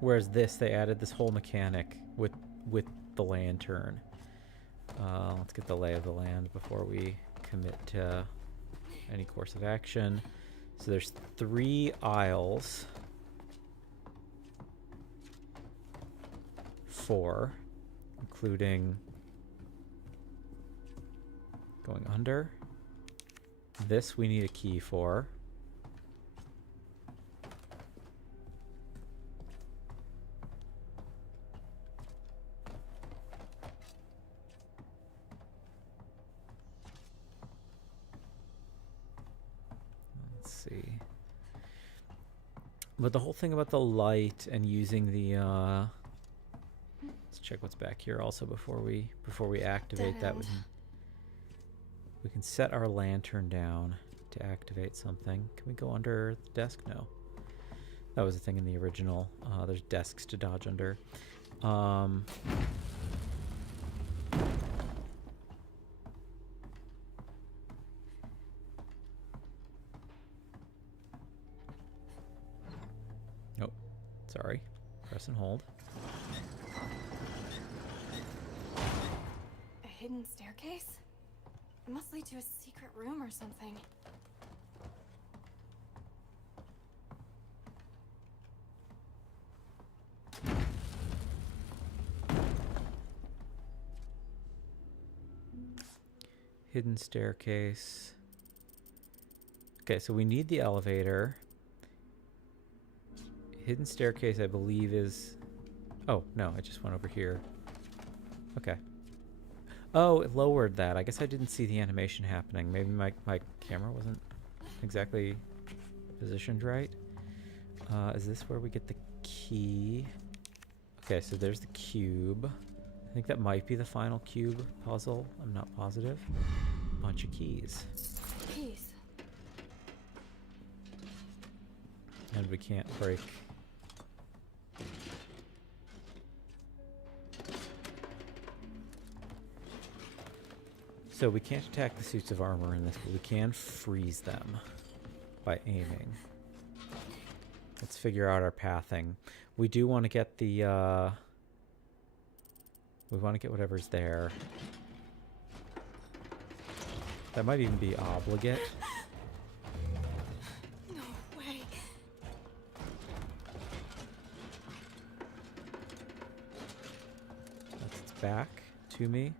Whereas this, they added this whole mechanic with the lantern. Let's get the lay of the land before we commit to any course of action. So there's 3 aisles. 4, including going under. This we need a key for. Let's see. But the whole thing about the light and using the let's check what's back here also before we activate that. We can set our lantern down to activate something. Can we go under the desk? No. That was a thing in the original. There's desks to dodge under. Oh, sorry. Press and hold. A hidden staircase? It must lead to a secret room or something. Hidden staircase. Okay, so we need the elevator. Hidden staircase, I believe, is... Oh, no, I just went over here. Okay. Oh, it lowered that. I guess I didn't see the animation happening. Maybe my camera wasn't exactly positioned right. Is this where we get the key? Okay, so there's the cube. I think that might be the final cube puzzle. I'm not positive. Bunch of keys. Keys. And we can't break. So we can't attack the suits of armor in this, but we can freeze them. by aiming. Let's figure out our pathing. We do want to get the, we want to get whatever's there. That might even be obligate. No way. That's its back to me.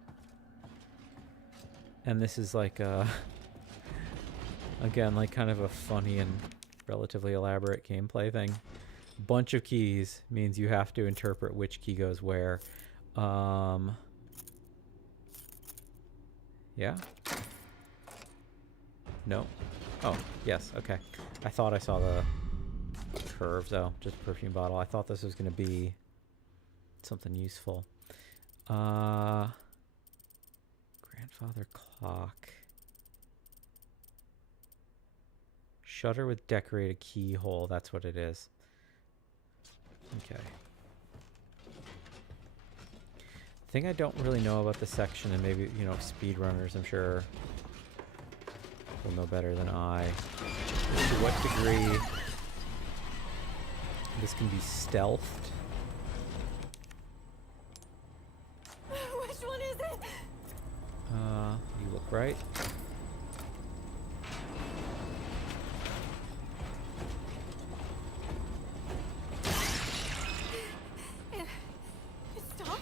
And this is like a, again, like kind of a funny and relatively elaborate gameplay thing. Bunch of keys means you have to interpret which key goes where. Yeah? No? Oh, yes, okay. I thought I saw the curves. Oh, just a perfume bottle. I thought this was going to be something useful. Grandfather clock. Shutter with decorated keyhole. That's what it is. Okay. Thing I don't really know about this section, and maybe, you know, speedrunners, I'm sure, will know better than I. To what degree this can be stealthed. Which one is it? You look right. It stopped?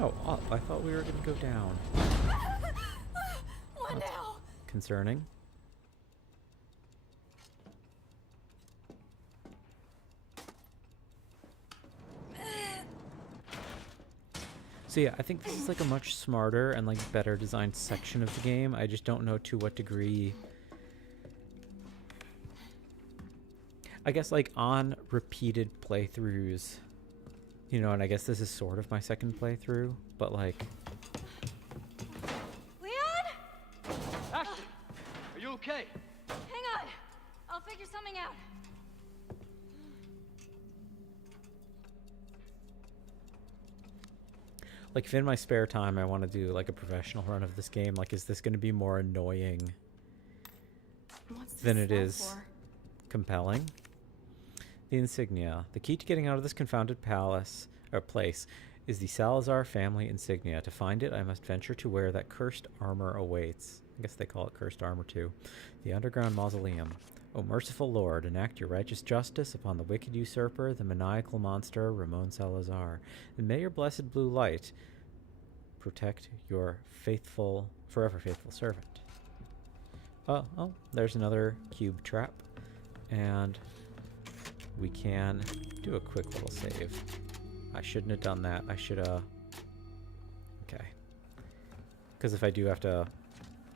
Oh, up. I thought we were going to go down. What now? Concerning. So yeah, I think this is like a much smarter and like better designed section of the game. I just don't know to what degree. I guess like on repeated playthroughs, you know, and I guess this is sort of my second playthrough, but like. Leon? Ashley, are you okay? Hang on. I'll figure something out. Like if in my spare time I want to do like a professional run of this game, like is this going to be more annoying What's this than it stand is for? compelling? The insignia. The key to getting out of this confounded palace or place is the Salazar family insignia. To find it, I must venture to where that cursed armor awaits. I guess they call it cursed armor too. The underground mausoleum. O merciful Lord, enact your righteous justice upon the wicked usurper, the maniacal monster, Ramon Salazar. And may your blessed blue light protect your faithful, forever faithful servant. Oh, there's another cube trap. And we can do a quick little save. I shouldn't have done that. I should have... Okay. Because if I do have to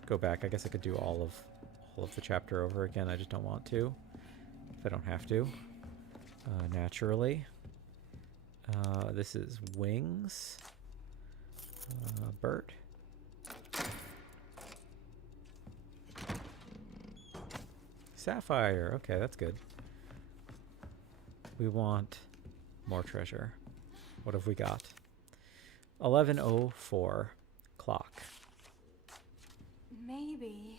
go back, I guess I could do all of the chapter over again. I just don't want to. If I don't have to. Naturally. This is wings. Bird. Sapphire. Okay, that's good. We want more treasure. What have we got? 11:04 clock. Maybe.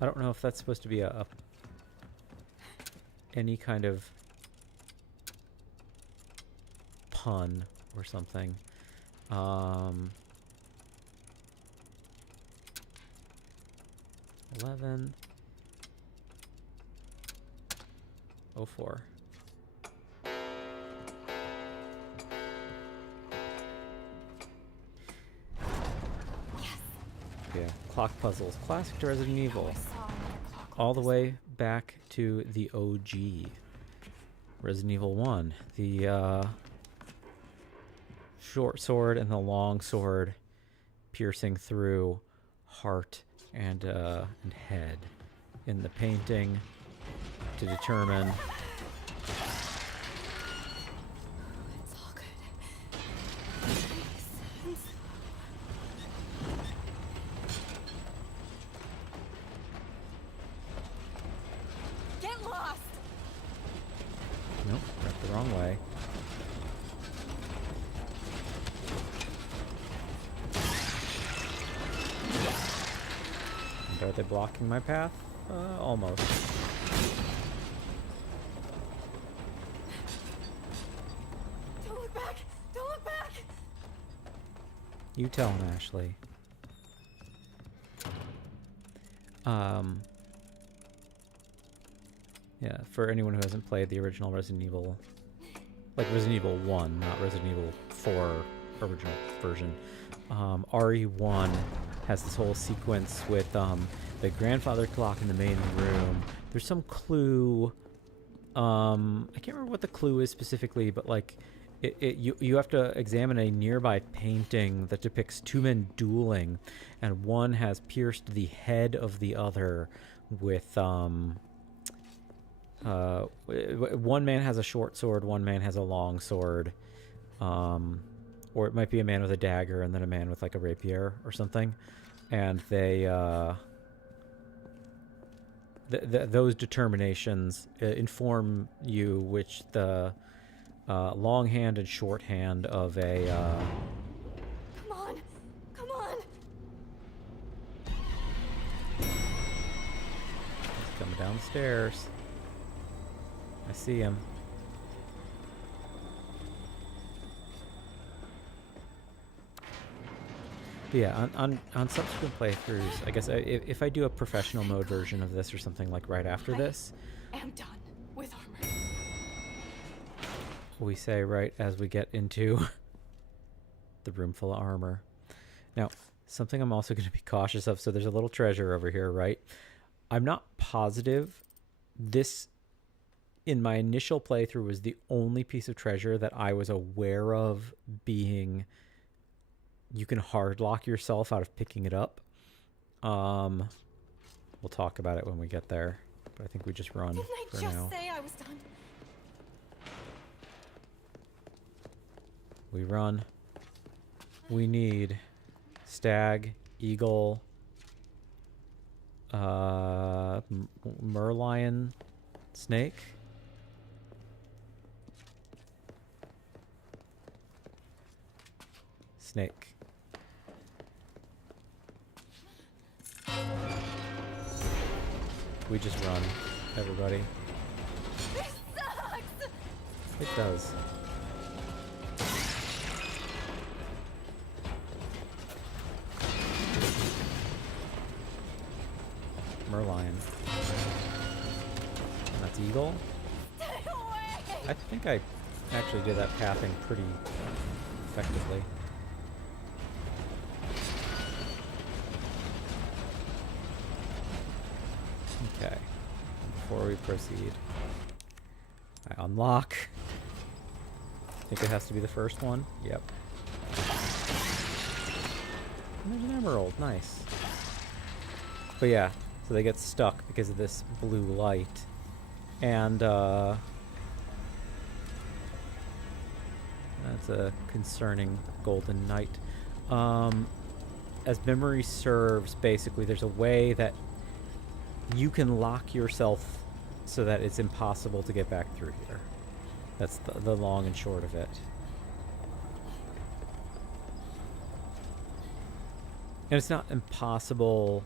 I don't know if that's supposed to be a any kind of pun or something. 11:04. Yeah, clock puzzles. Classic to Resident Evil. All the way back to the OG. Resident Evil 1. The short sword and the long sword piercing through heart and head in the painting to determine. It's all good. Get lost! Nope, went the wrong way. are they blocking my path? Almost. Don't look back! Don't look back! You tell him, Ashley. Yeah, for anyone who hasn't played the original Resident Evil, like Resident Evil 1, not Resident Evil 4 original version, RE1 has this whole sequence with the grandfather clock in the main room. There's some clue. I can't remember what the clue is specifically, but like you have to examine a nearby painting that depicts two men dueling, and one has pierced the head of the other with one man has a short sword, one man has a long sword, or it might be a man with a dagger and then a man with like a rapier or something, and they those determinations inform you which the long hand and short hand of a Come on! Come on! he's coming down the stairs. I see him. But yeah, on subsequent playthroughs, I guess if I do a professional mode version of this or something like right after this, I'm done with armor. we say right as we get into the room full of armor. Now, something I'm also going to be cautious of, so there's a little treasure over here, right? I'm not positive this, in my initial playthrough, was the only piece of treasure that I was aware of being... You can hard lock yourself out of picking it up. We'll talk about it when we get there, but I think we just run Didn't I for just now. say I was done? We run. We need stag, eagle, merlion, snake. Snake. We just run, everybody. This sucks! It does. Merlion. And that's eagle. Stay away! I think I actually did that pathing pretty effectively. Okay. Before we proceed, I unlock. I think it has to be the first one. Yep. And there's an emerald. Nice. But yeah, so they get stuck because of this blue light. And that's a concerning golden knight. As memory serves, basically, there's a way that you can lock yourself so that it's impossible to get back through here. That's the long and short of it. And it's not impossible.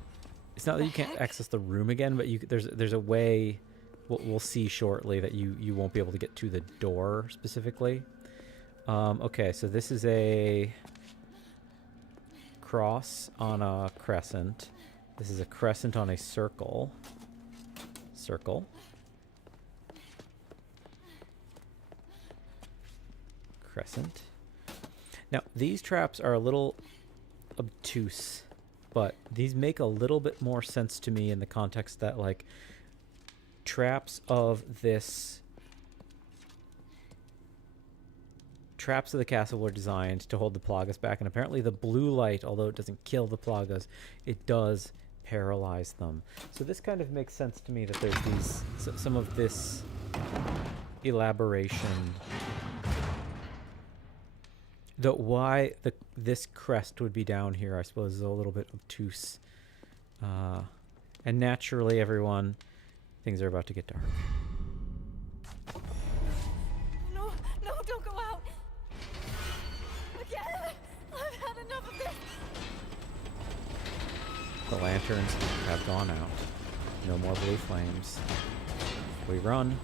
It's not that you can't access the room again, but there's a way we'll see shortly that you won't be able to get to the door specifically. Okay, so this is a cross on a crescent. This is a crescent on a circle. Circle. Crescent. Now, these traps are a little obtuse, but these make a little bit more sense to me in the context that, like, traps of the castle were designed to hold the plagas back, and apparently the blue light, although it doesn't kill the plagas, it does paralyze them. So this kind of makes sense to me that there's some of this elaboration. Why this crest would be down here, I suppose, is a little bit obtuse. And naturally, everyone, things are about to get dark. No, no, don't go out! Again! I've had enough of this! The lanterns have gone out. No more blue flames. We run.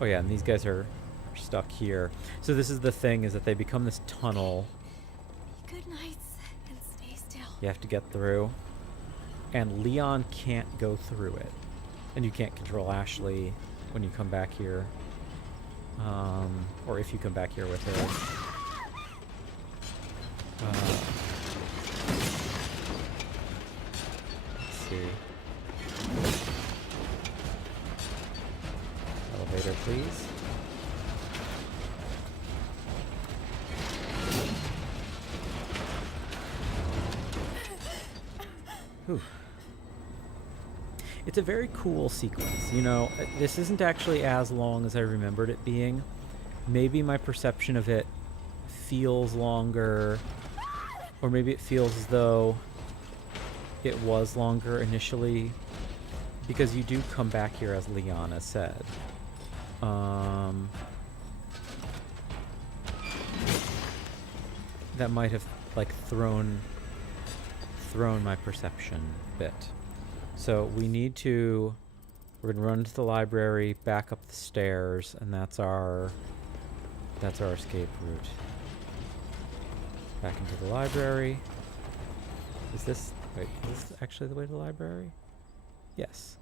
Oh yeah, and these guys are stuck here. So this is the thing, is that they become this tunnel. Good nights and stay still. You have to get through. And Leon can't go through it. And you can't control Ashley when you come back here. Or if you come back here with her. Let's see. Elevator, please. Whew. It's a very cool sequence. You know, this isn't actually as long as I remembered it being. Maybe my perception of it feels longer, or maybe it feels as though it was longer initially, because you do come back here as Liana said. That might have like thrown my perception a bit. So we need to, we're gonna run to the library, back up the stairs, and that's our escape route. Back into the library. Is this, wait, is this actually the way to the library? Yes.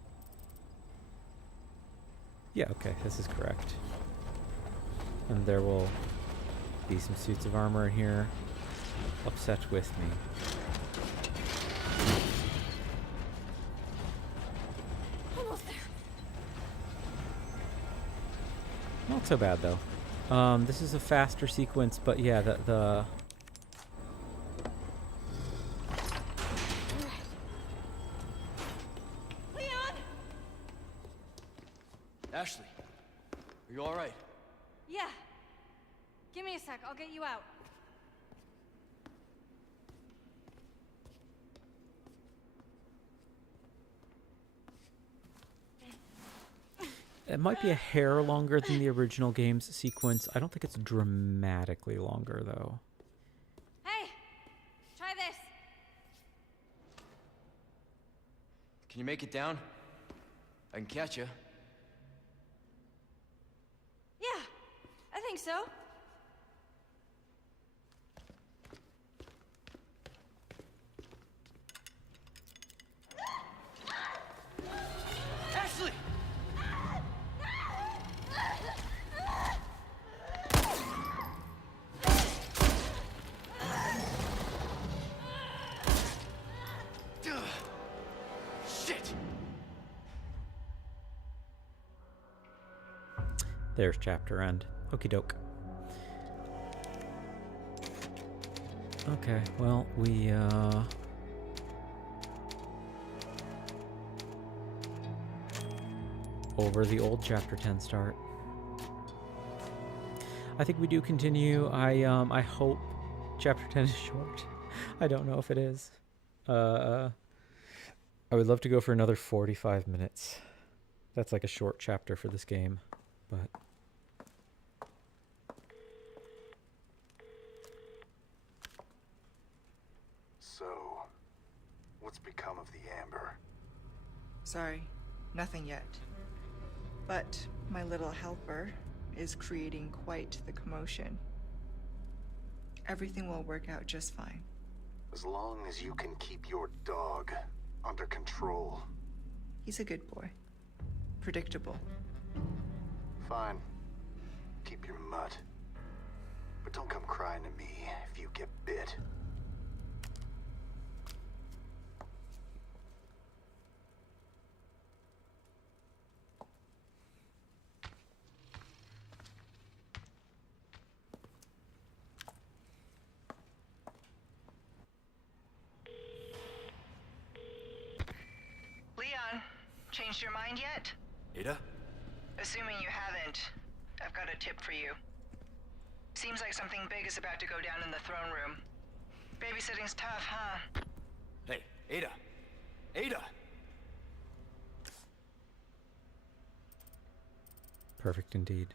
Yeah, okay, this is correct. And there will be some suits of armor in here. Upset with me. Almost there. Not so bad though. This is a faster sequence, but yeah, the Leon! Ashley, are you all right? Yeah. Give me a sec. I'll get you out. it might be a hair longer than the original game's sequence. I don't think it's dramatically longer though. Hey, try this. Can you make it down? I can catch you. Yeah, I think so. Ashley! Shit! There's chapter end. Okie doke. Okay, well, we, over the old chapter 10 start. I think we do continue. I hope chapter 10 is short. I don't know if it is. I would love to go for another 45 minutes. That's like a short chapter for this game, but... So, what's become of the Amber? Sorry, nothing yet. But my little helper is creating quite the commotion. Everything will work out just fine. As long as you can keep your dog under control. He's a good boy. Predictable. Fine. Keep your mutt. But don't come crying to me if you get bit. Leon, changed your mind yet? Ada? Assuming you haven't, I've got a tip for you. Seems like something big is about to go down in the throne room. Babysitting's tough, huh? Hey, Ada! Ada! Perfect indeed.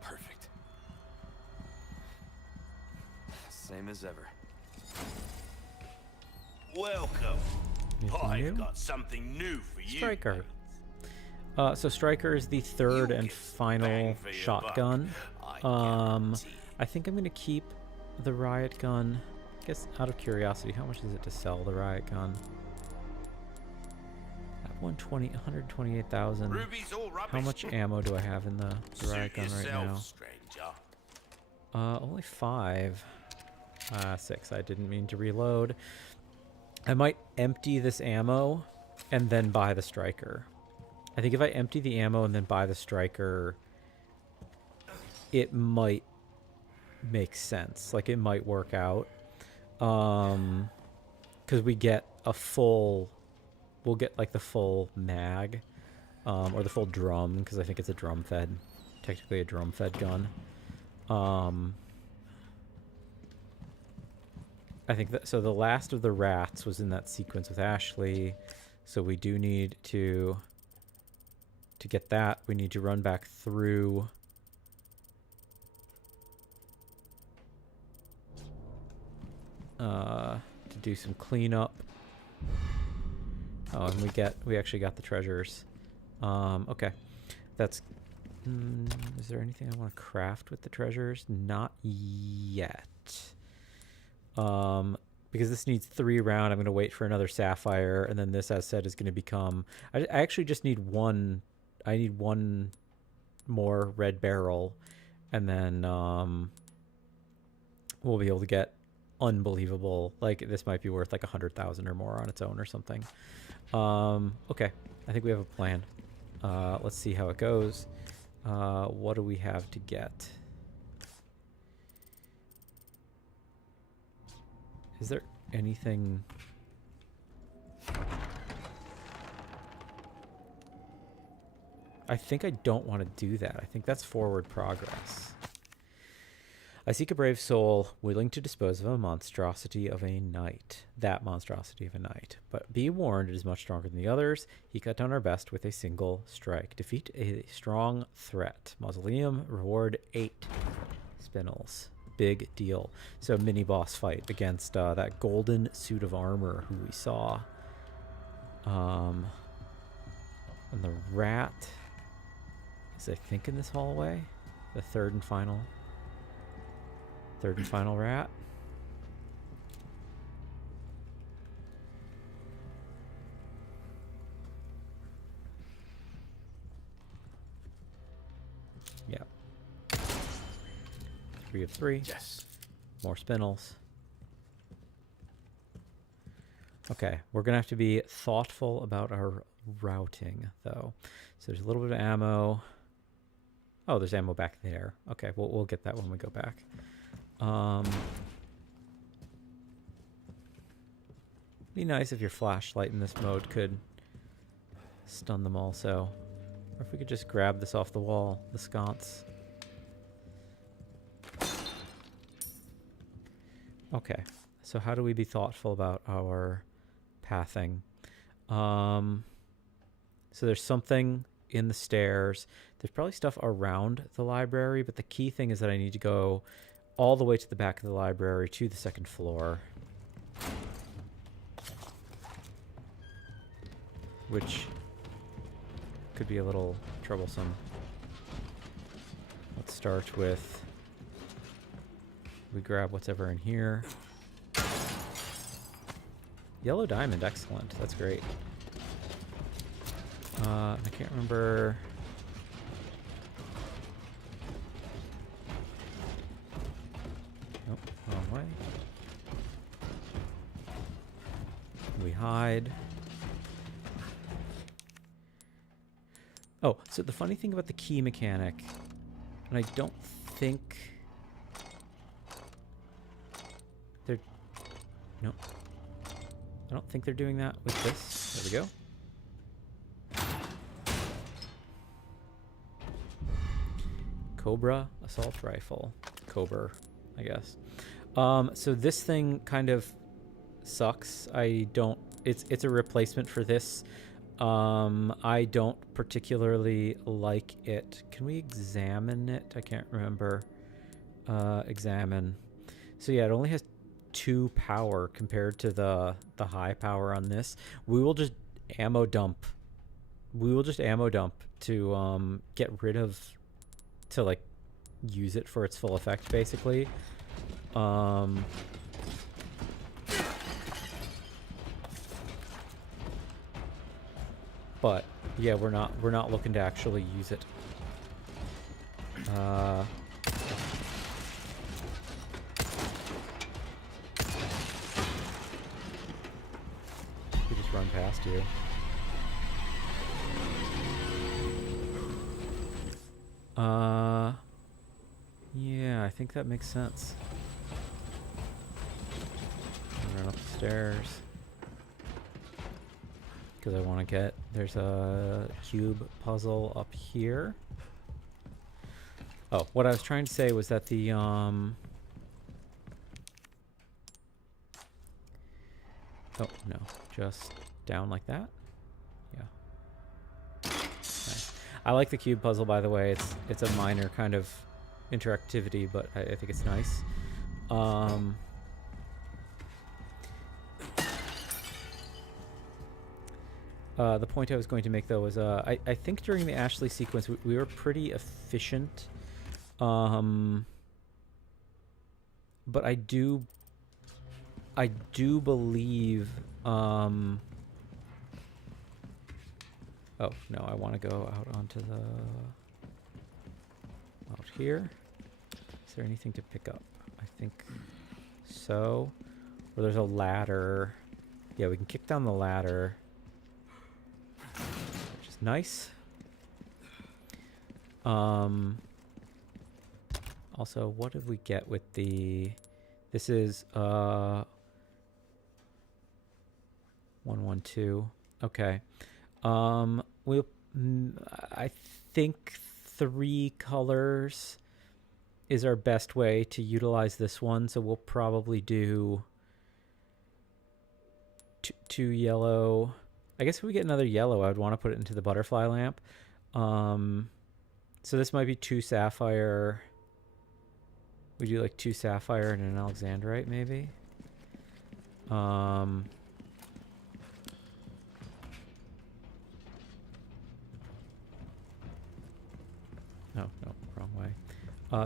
Perfect. Same as ever. welcome. Anything I've new? got something new for you. Striker. So Striker is the third and final shotgun. I think I'm gonna keep the riot gun. I guess out of curiosity, how much is it to sell the riot gun? At 128,000. Ruby's all rubbish. How much ammo do I have in the riot gun right now? Stranger. Only 5. 6. I didn't mean to reload. I might empty this ammo and then buy the Striker. I think if I empty the ammo and then buy the Striker, it might make sense. Like, it might work out. Because we get a full... We'll get, like, the full mag. Or the full drum, because I think it's a drum-fed. Technically a drum-fed gun. I think that... So the last of the rats was in that sequence with Ashley. So we do need to... To get that, we need to run back through... to do some cleanup. Oh, and we actually got the treasures. Okay. That's... is there anything I want to craft with the treasures? Not yet. Because this needs 3 round, I'm going to wait for another sapphire, and then this, as said, is going to become... I actually just need one... I need one more red barrel, and then we'll be able to get unbelievable... Like, this might be worth like 100,000 or more on its own or something. Okay. I think we have a plan. Let's see how it goes. What do we have to get? Is there anything... I think I don't want to do that. I think that's forward progress. I seek a brave soul, willing to dispose of a monstrosity of a knight. That monstrosity of a knight. But be warned, it is much stronger than the others. He cut down our best with a single strike. Defeat a strong threat. Mausoleum, reward 8 spinels. Big deal. So mini boss fight against that golden suit of armor who we saw. And the rat is, I think, in this hallway. The third and final rat. Yeah. 3 of 3. Yes. More spinels. Okay, we're gonna have to be thoughtful about our routing, though. So there's a little bit of ammo. Oh, there's ammo back there. Okay, we'll get that when we go back. Be nice if your flashlight in this mode could stun them also. Or if we could just grab this off the wall, the sconce. Okay, so how do we be thoughtful about our pathing? So there's something in the stairs. There's probably stuff around the library, but the key thing is that I need to go all the way to the back of the library to the 2nd floor. Which could be a little troublesome. Let's start with... We grab what's ever in here. Yellow diamond, excellent. That's great. I can't remember... Nope, wrong way. We hide. Oh, so the funny thing about the key mechanic, and I don't think... They're... Nope. I don't think they're doing that with this. There we go. Cobra assault rifle. Cobra, I guess. So this thing kind of sucks. I don't... It's a replacement for this. I don't particularly like it. Can we examine it? I can't remember. Examine. So yeah, it only has 2 power compared to the high power on this, we will just ammo dump. We will just ammo dump to get rid of, to like use it for its full effect, basically. But yeah, we're not looking to actually use it. We just run past you. Yeah, I think that makes sense. Run up the stairs. Because I want to get... There's a cube puzzle up here. Oh, what I was trying to say was that the... Oh, no. Just down like that? Yeah. Nice. I like the cube puzzle, by the way. It's a minor kind of interactivity, but I think it's nice. The point I was going to make, though, was I think during the Ashley sequence we were pretty efficient. But I do believe... Oh, no, I want to go out onto the... out here. Is there anything to pick up? I think so. Or there's a ladder. Yeah, we can kick down the ladder. Which is nice. Also, what did we get with the... This is 112. Okay. We'll... I think 3 colors is our best way to utilize this one, so we'll probably do 2 yellow. I guess if we get another yellow, I would want to put it into the butterfly lamp. So this might be 2 sapphire. We do like 2 sapphire and an alexandrite, maybe. No, wrong way.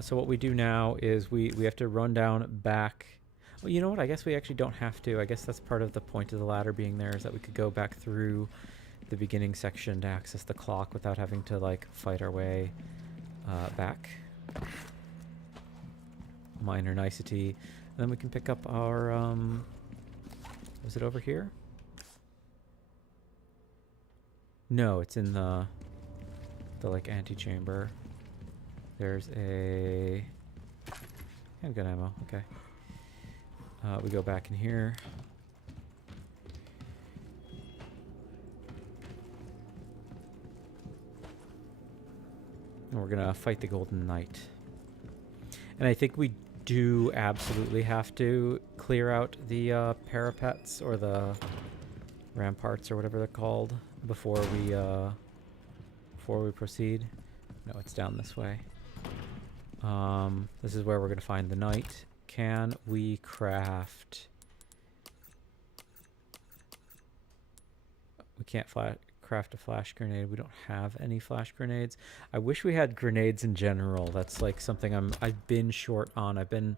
So what we do now is we have to run down back. Well, you know what? I guess we actually don't have to. I guess that's part of the point of the ladder being there, is that we could go back through the beginning section to access the clock without having to like fight our way back. Minor nicety. And then we can pick up our was it over here? No, it's in the like antechamber. There's a handgun ammo. Okay. We go back in here. And we're gonna fight the Golden Knight. And I think we do absolutely have to clear out the parapets or the ramparts or whatever they're called before we proceed. No, it's down this way. This is where we're gonna find the knight. Can we craft... We can't craft a flash grenade. We don't have any flash grenades. I wish we had grenades in general. That's like something I've been short on. I've been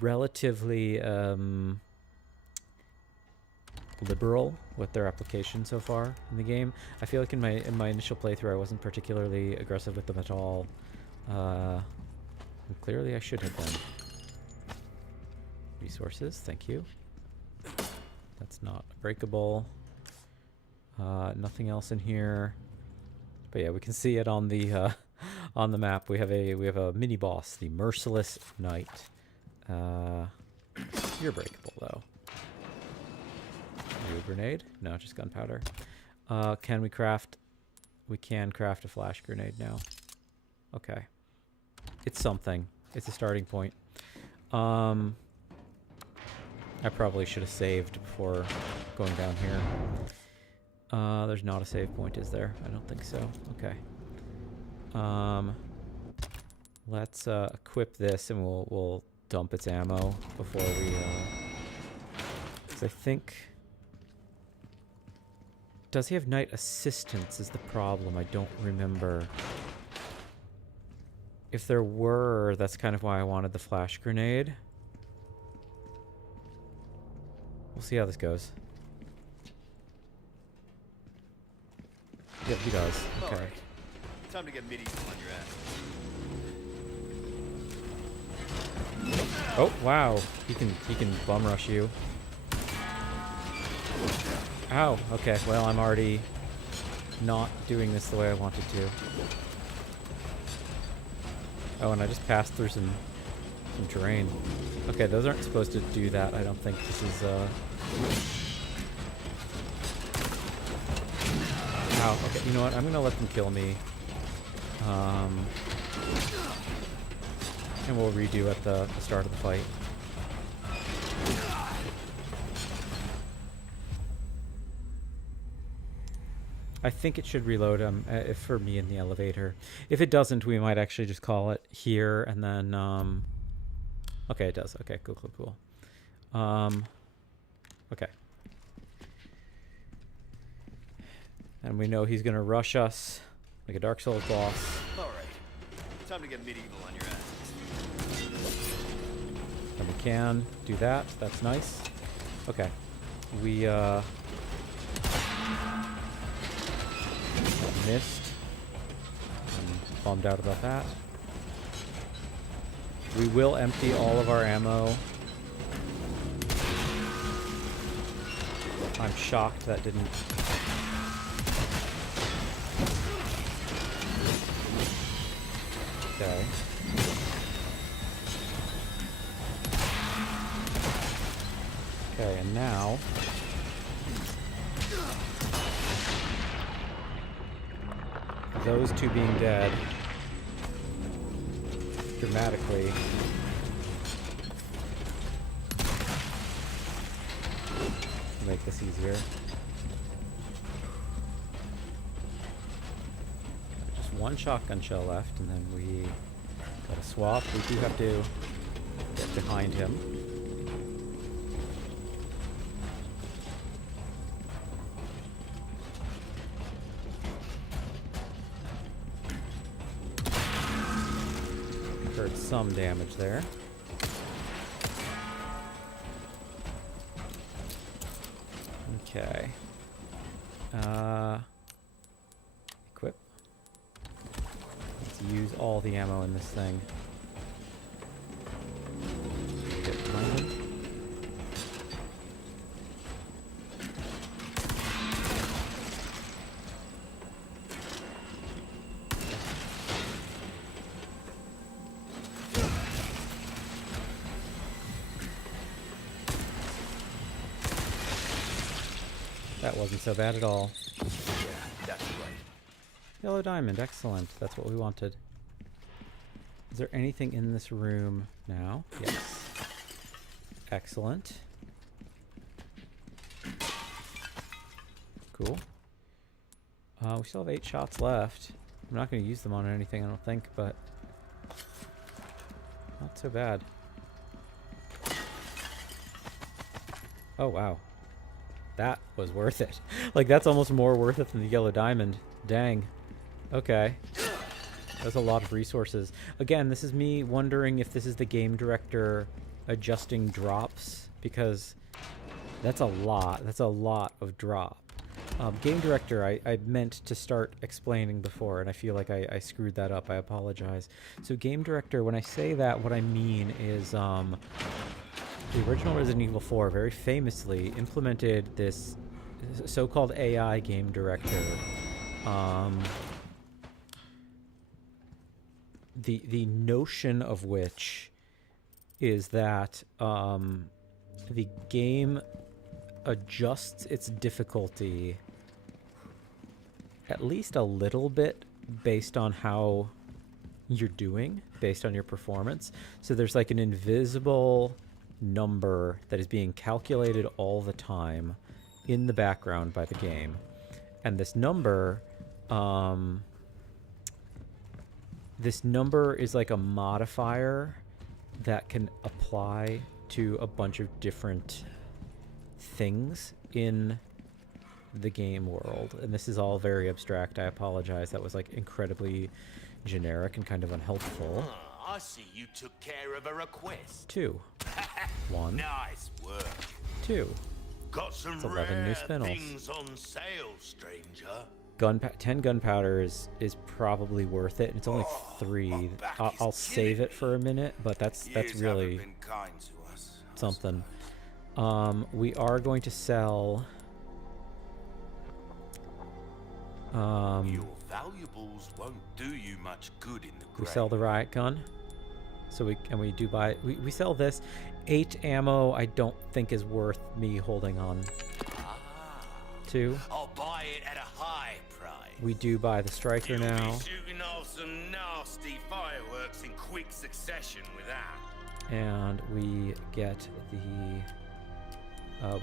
relatively liberal with their application so far in the game. I feel like in my initial playthrough I wasn't particularly aggressive with them at all. And clearly I should have been. Resources, thank you. That's not breakable. Nothing else in here. But yeah, we can see it on the map. We have a mini boss, the Merciless Knight. You're breakable though. Do a grenade? No, just gunpowder. Can we craft? We can craft a flash grenade now. Okay. It's something. It's a starting point. I probably should have saved before going down here. There's not a save point, is there? I don't think so. Okay. Let's equip this and we'll dump its ammo before we 'Cause I think... Does he have night assistance is the problem. I don't remember. If there were, that's kind of why I wanted the flash grenade. We'll see how this goes. Yep, he does. Okay. Alright. Time to get medieval on your ass. Oh, wow. He can bum rush you. Ow. Okay, well, I'm already not doing this the way I wanted to. Oh, and I just passed through some terrain. Okay, those aren't supposed to do that. I don't think this is, Ow, okay, you know what? I'm gonna let them kill me. And we'll redo at the start of the fight. I think it should reload him for me in the elevator. If it doesn't, we might actually just call it here and then... Okay, it does. Okay, cool. Okay. And we know he's going to rush us like a Dark Souls boss. Alright. Time to get medieval on your ass. And we can do that. That's nice. Okay. We, missed. I'm bummed out about that. We will empty all of our ammo. I'm shocked that didn't... Okay. Okay, and now... Those two being dead dramatically make this easier. Just one shotgun shell left, and then we gotta swap. We do have to get behind him. Heard some damage there. Okay. Equip. Let's use all the ammo in this thing. Get behind him. That wasn't so bad at all. Yeah, that's right. Yellow diamond, excellent. That's what we wanted. Is there anything in this room now? Yes. Excellent. Cool. We still have 8 shots left. I'm not going to use them on anything, I don't think, but... Not so bad. Oh, wow. That was worth it. Like, that's almost more worth it than the yellow diamond. Dang. Okay. That's a lot of resources. Again, this is me wondering if this is the game director adjusting drops, because that's a lot. That's a lot of drop. Game director, I meant to start explaining before, and I feel like I screwed that up. I apologize. So game director, when I say that, what I mean is... The original Resident Evil 4 very famously implemented this so-called AI game director. The notion of which is that the game adjusts its difficulty at least a little bit based on how you're doing, based on your performance. So there's like an invisible number that is being calculated all the time in the background by the game, and this number is like a modifier that can apply to a bunch of different things in the game world. And this is all very abstract. I apologize. That was like incredibly generic and kind of unhelpful. I see you took care of a request. 2. 1. Nice work. 2. Got some That's 11 new rare spinels. things on sale, stranger. 10 gunpowder is probably worth it. And it's only 3. my back is I'll save killing it for a minute, but that's Years really haven't been kind to us. something. We are going to sell. Your valuables won't do you much good in the We grave. sell the riot gun. So we do buy. We sell this. 8 ammo. I don't think is worth me holding on to. I'll buy it at a high price. We do buy the striker You'll now, be shooting off some nasty fireworks in quick succession with that. and we get the. Oh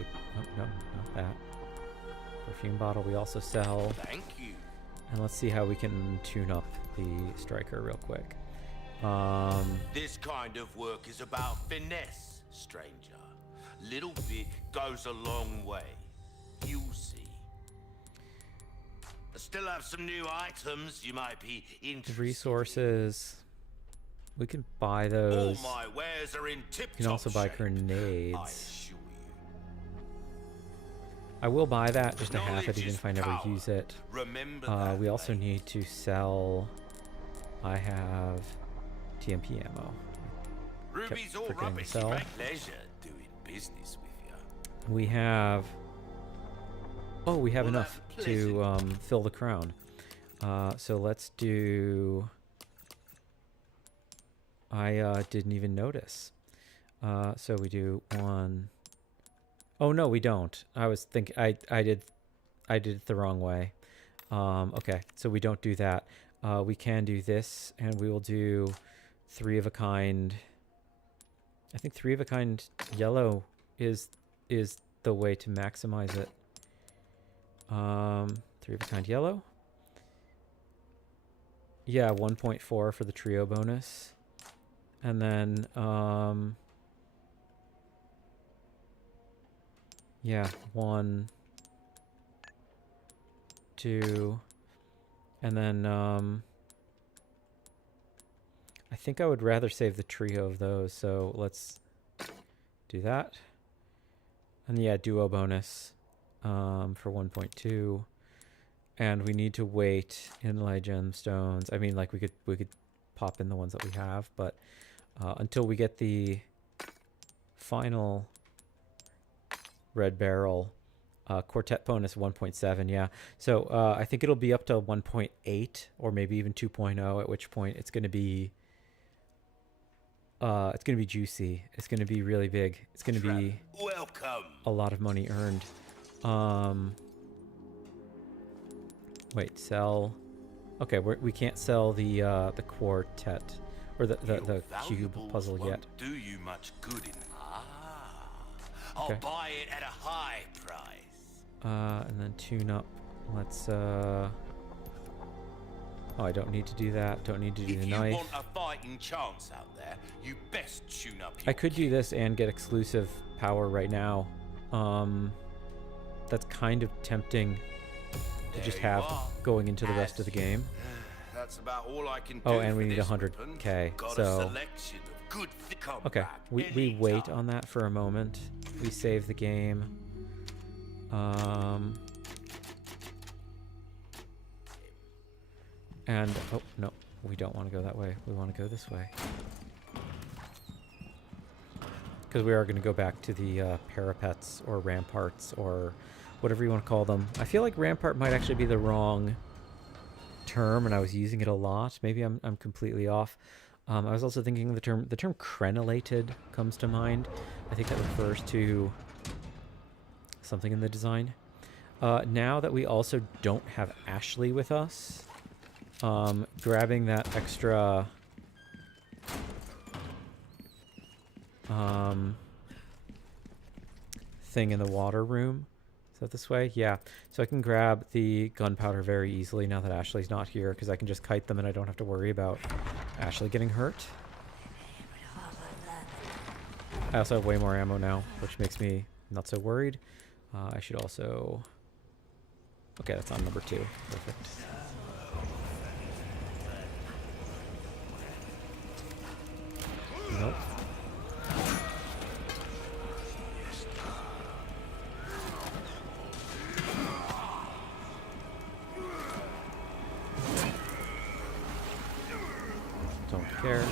no, not that. Perfume bottle. We also sell. Thank you. And let's see how we can tune up the striker real quick. This kind of work is about finesse, stranger. Little bit goes a long way. You'll see. I still have some new items you might be The interested resources. We can buy in. those. All my wares are in tip-top You can also buy shape, grenades. I assure you. I will buy that just to have Knowledge it, even is if I never power. use it. Remember that, We also lady. need to sell. I have TMP ammo. Ruby's all forgetting to rubbish. sell. My pleasure doing business with you. We have. Oh, we have Well, enough that's to fill the crown. So let's do. I didn't even notice. So we do 1. Oh no, we don't. I was thinking I did it the wrong way. Okay, so we don't do that. We can do this, and we will do 3 of a kind. I think 3 of a kind yellow is the way to maximize it. 3 of a kind yellow. Yeah, 1.4 for the trio bonus. And then, yeah, 1, 2, and then, I think I would rather save the trio of those, so let's do that. And yeah, duo bonus, for 1.2. And we need to wait inlay gemstones. I mean, like we could pop in the ones that we have, but until we get the final red barrel, quartet bonus 1.7. Yeah, so I think it'll be up to 1.8 or maybe even 2.0. At which point it's going to be juicy. It's going to be really big. It's going to be Welcome. a lot of money earned. Wait, sell. Okay, we can't sell the quartet or the cube Valuables puzzle won't yet. do you much good in. I'll Okay. buy it at a high price. And then tune up. Let's Oh, I don't need to do that. Don't need to do If the you knife. want a fighting chance out there, you best tune up your I could do this and get exclusive power right now. That's kind of tempting to just There you have are. going into the rest As of the game. That's about all I can do. Oh, and we for need this 100K, weapon. Got so- a selection of good come Okay, back we any wait time. on that for a moment. We save the game. And, oh, no, we don't want to go that way. We want to go this way. Because we are going to go back to the parapets or ramparts or whatever you want to call them. I feel like rampart might actually be the wrong term, and I was using it a lot. Maybe I'm completely off. I was also thinking the term crenellated comes to mind. I think that refers to something in the design. Now that we also don't have Ashley with us, grabbing that extra thing in the water room. Is that this way? Yeah. So I can grab the gunpowder very easily now that Ashley's not here, because I can just kite them and I don't have to worry about Ashley getting hurt. I also have way more ammo now, which makes me not so worried. I should also... Okay, that's on number 2. Perfect. Nope. Don't care.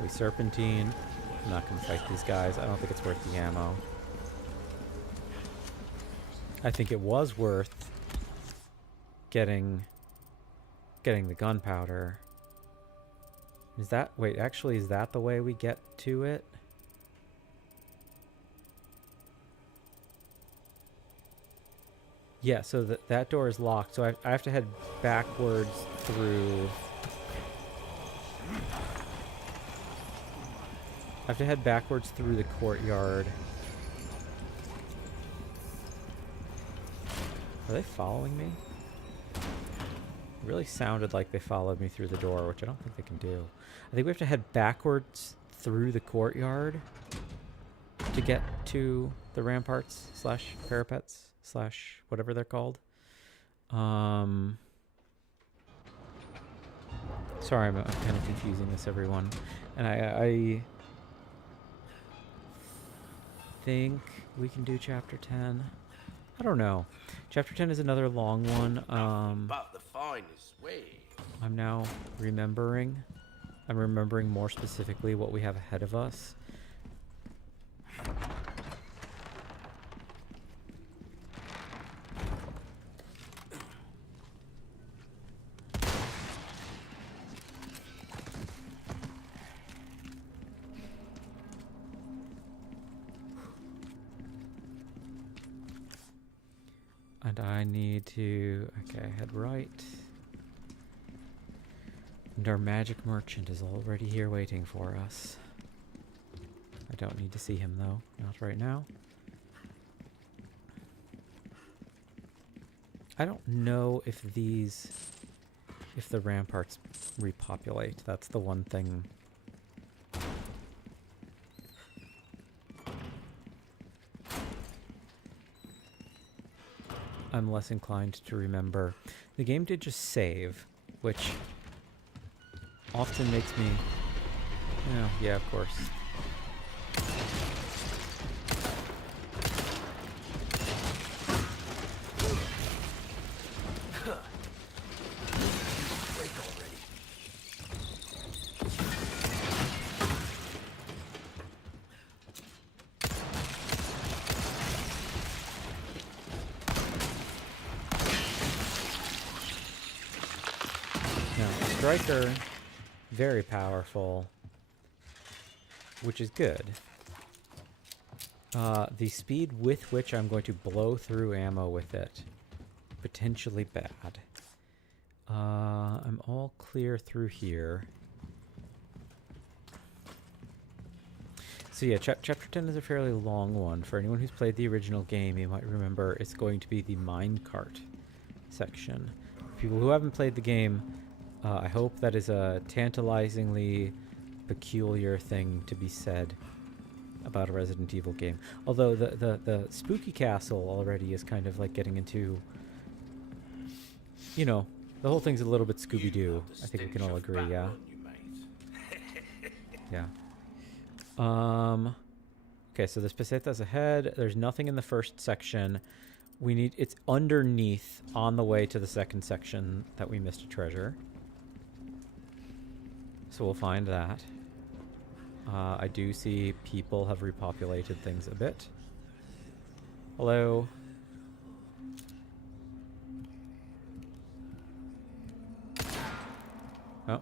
We serpentine. I'm not going to fight these guys. I don't think it's worth the ammo. I think it was worth getting the gunpowder. Is that... Wait, actually, is that the way we get to it? Yeah, so that door is locked, so I have to head backwards through... I have to head backwards through the courtyard. Are they following me? It really sounded like they followed me through the door, which I don't think they can do. I think we have to head backwards through the courtyard to get to the ramparts slash parapets slash whatever they're called. Sorry, I'm kind of confusing this, everyone. And I think we can do chapter 10. I don't know. Chapter 10 is another long one. But the finest way. I'm now remembering. I'm remembering more specifically what we have ahead of us. And I need to... Okay, head right. And our magic merchant is already here waiting for us. I don't need to see him, though. Not right now. I don't know if these... if the ramparts repopulate. That's the one thing... I'm less inclined to remember. The game did just save, which often makes me... Oh, yeah, of course. Striker, very powerful, which is good. The speed with which I'm going to blow through ammo with it, potentially bad. I'm all clear through here. So yeah, chapter 10 is a fairly long one. For anyone who's played the original game, you might remember it's going to be the minecart section. For people who haven't played the game, I hope that is a tantalizingly peculiar thing to be said about a Resident Evil game. Although the spooky castle already is kind of like getting into, you know, the whole thing's a little bit Scooby-Doo. I think we can all agree, yeah? Yeah. Okay, so there's pesetas ahead. There's nothing in the first section. We need... It's underneath on the way to the second section that we missed a treasure. So we'll find that. I do see people have repopulated things a bit. Hello. Oh.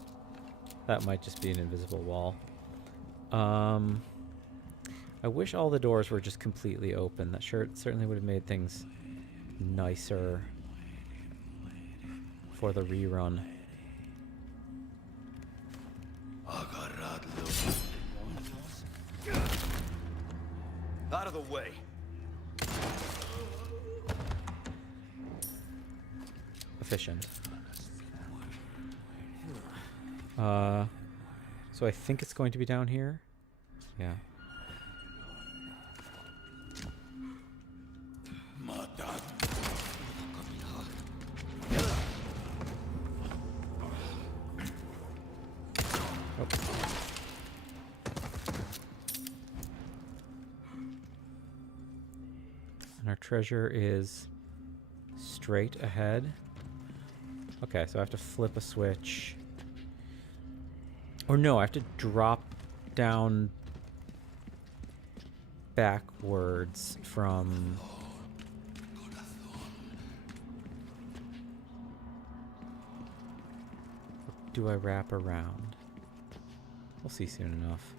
That might just be an invisible wall. I wish all the doors were just completely open. That certainly would have made things nicer for the rerun. Out of the way. Efficient. So So I think it's going to be down here. Yeah. Oh. And our treasure is straight ahead. Okay, so I have to flip a switch. Or no, I have to drop down backwards from... Do I wrap around? We'll see soon enough.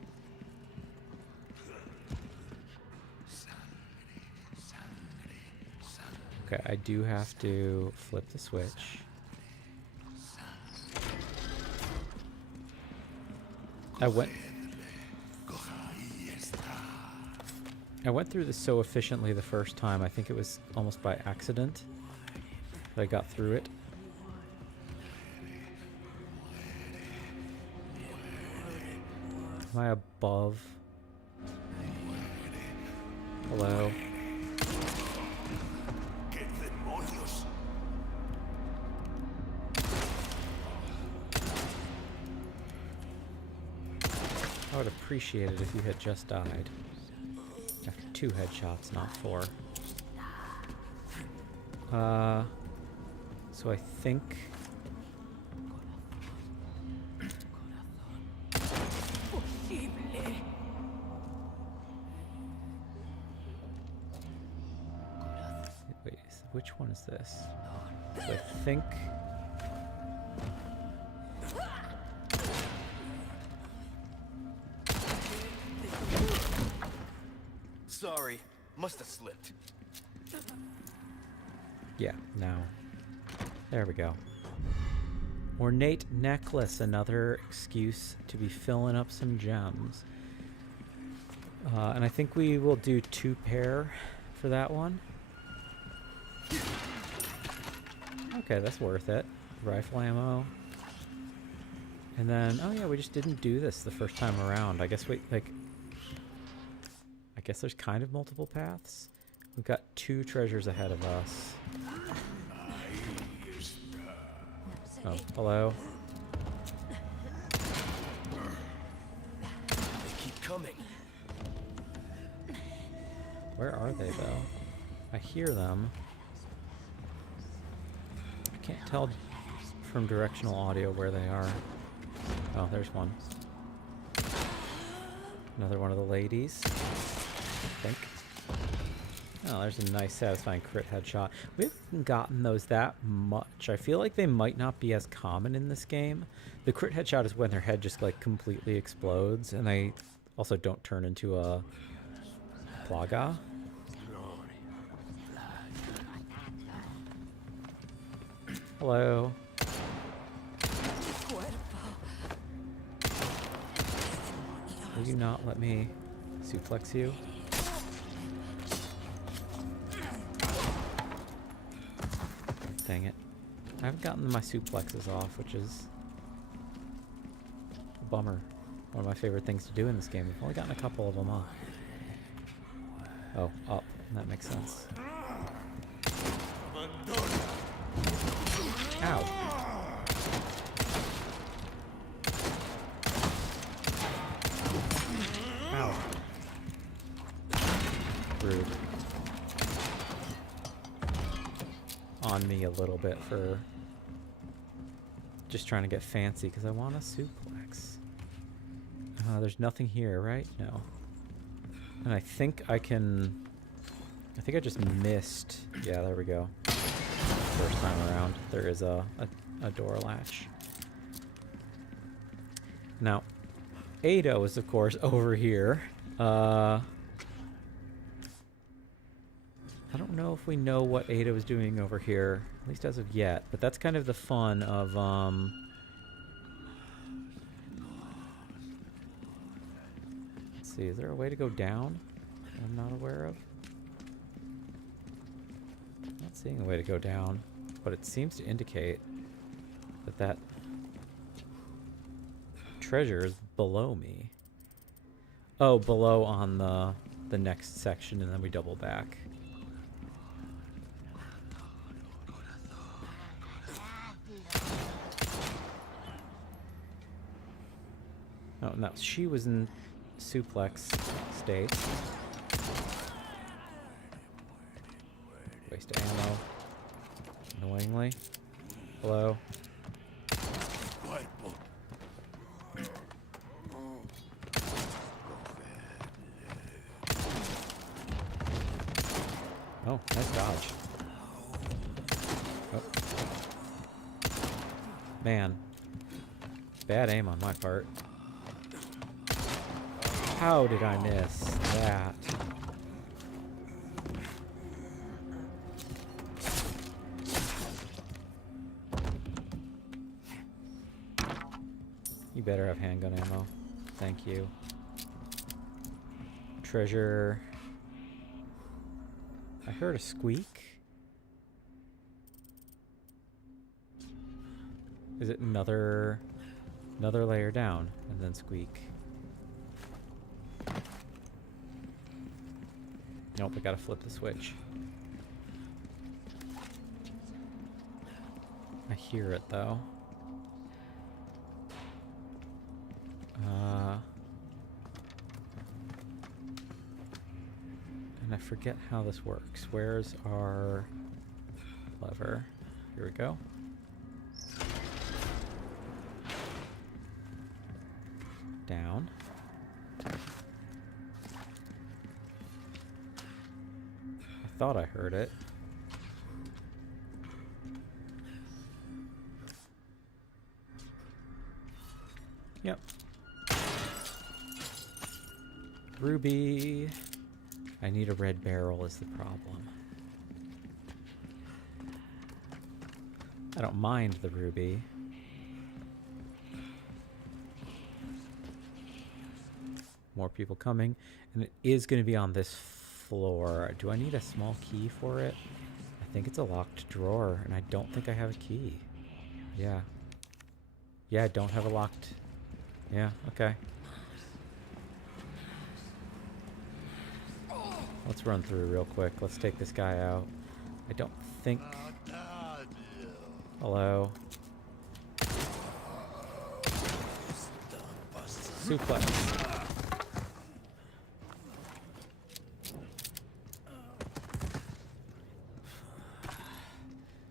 Okay, I do have to flip the switch. I went through this so efficiently the first time. I think it was almost by accident that I got through it. Am I above? Hello? I would appreciate it if you had just died. After 2 headshots, not 4. So I think... Wait, which one is this? So I think... Sorry, must have slipped. Yeah, now. There we go. Ornate necklace, another excuse to be filling up some gems. And I think we will do 2 pair for that one. Okay, that's worth it. Rifle ammo. And then, oh yeah, we just didn't do this the first time around. I guess we, like... I guess there's kind of multiple paths. We've got 2 treasures ahead of us. Oh, hello? They keep coming. Where are they, though? I hear them. I can't tell from directional audio where they are. Oh, there's one. Another one of the ladies. I think. Oh, there's a nice satisfying crit headshot. We haven't gotten those that much. I feel like they might not be as common in this game. The crit headshot is when their head just like completely explodes, and they also don't turn into a plaga. Hello. Will you not let me suplex you? Dang it. I haven't gotten my suplexes off, which is a bummer. One of my favorite things to do in this game. We've only gotten a couple of them off. Oh, up. That makes sense. Ow. Ow. Rude. On me a little bit for just trying to get fancy because I want a suplex. There's nothing here, right? No. And I think I can... I think I just missed... Yeah, there we go. First time around, there is a door latch. Now, Ada is, of course, over here. I don't know if we know what Ada was doing over here, at least as of yet, but that's kind of the fun of, let's see, is there a way to go down that I'm not aware of? Not seeing a way to go down, but it seems to indicate that that treasure is below me? Oh, below on the next section, and then we double back. Oh, no, she was in suplex state. Waste of ammo. Annoyingly. Hello. Oh, nice dodge. Oh. Man. Bad aim on my part. How did I miss that? You better have handgun ammo. Thank you. Treasure. I heard a squeak. Is it another layer down and then squeak? Nope, I gotta flip the switch. I hear it though. And I forget how this works. Where's our lever? Here we go. Down. I thought I heard it. Yep. Ruby. I need a red barrel is the problem. I don't mind the ruby. More people coming. And it is going to be on this floor. Do I need a small key for it? I think it's a locked drawer, and I don't think I have a key. Yeah. Yeah, I don't have a locked... Yeah, okay. Let's run through real quick. Let's take this guy out. I don't think... Hello. Suplex.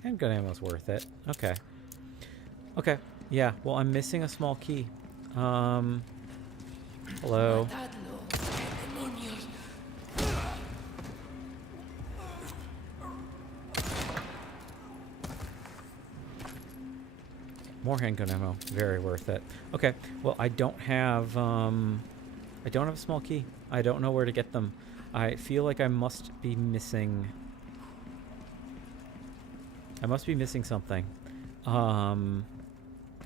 Handgun ammo's worth it. Okay. Okay. Yeah, well, I'm missing a small key. Hello. More handgun ammo. Very worth it. Okay. Well, I don't have a small key. I don't know where to get them. I feel like I must be missing... I must be missing something.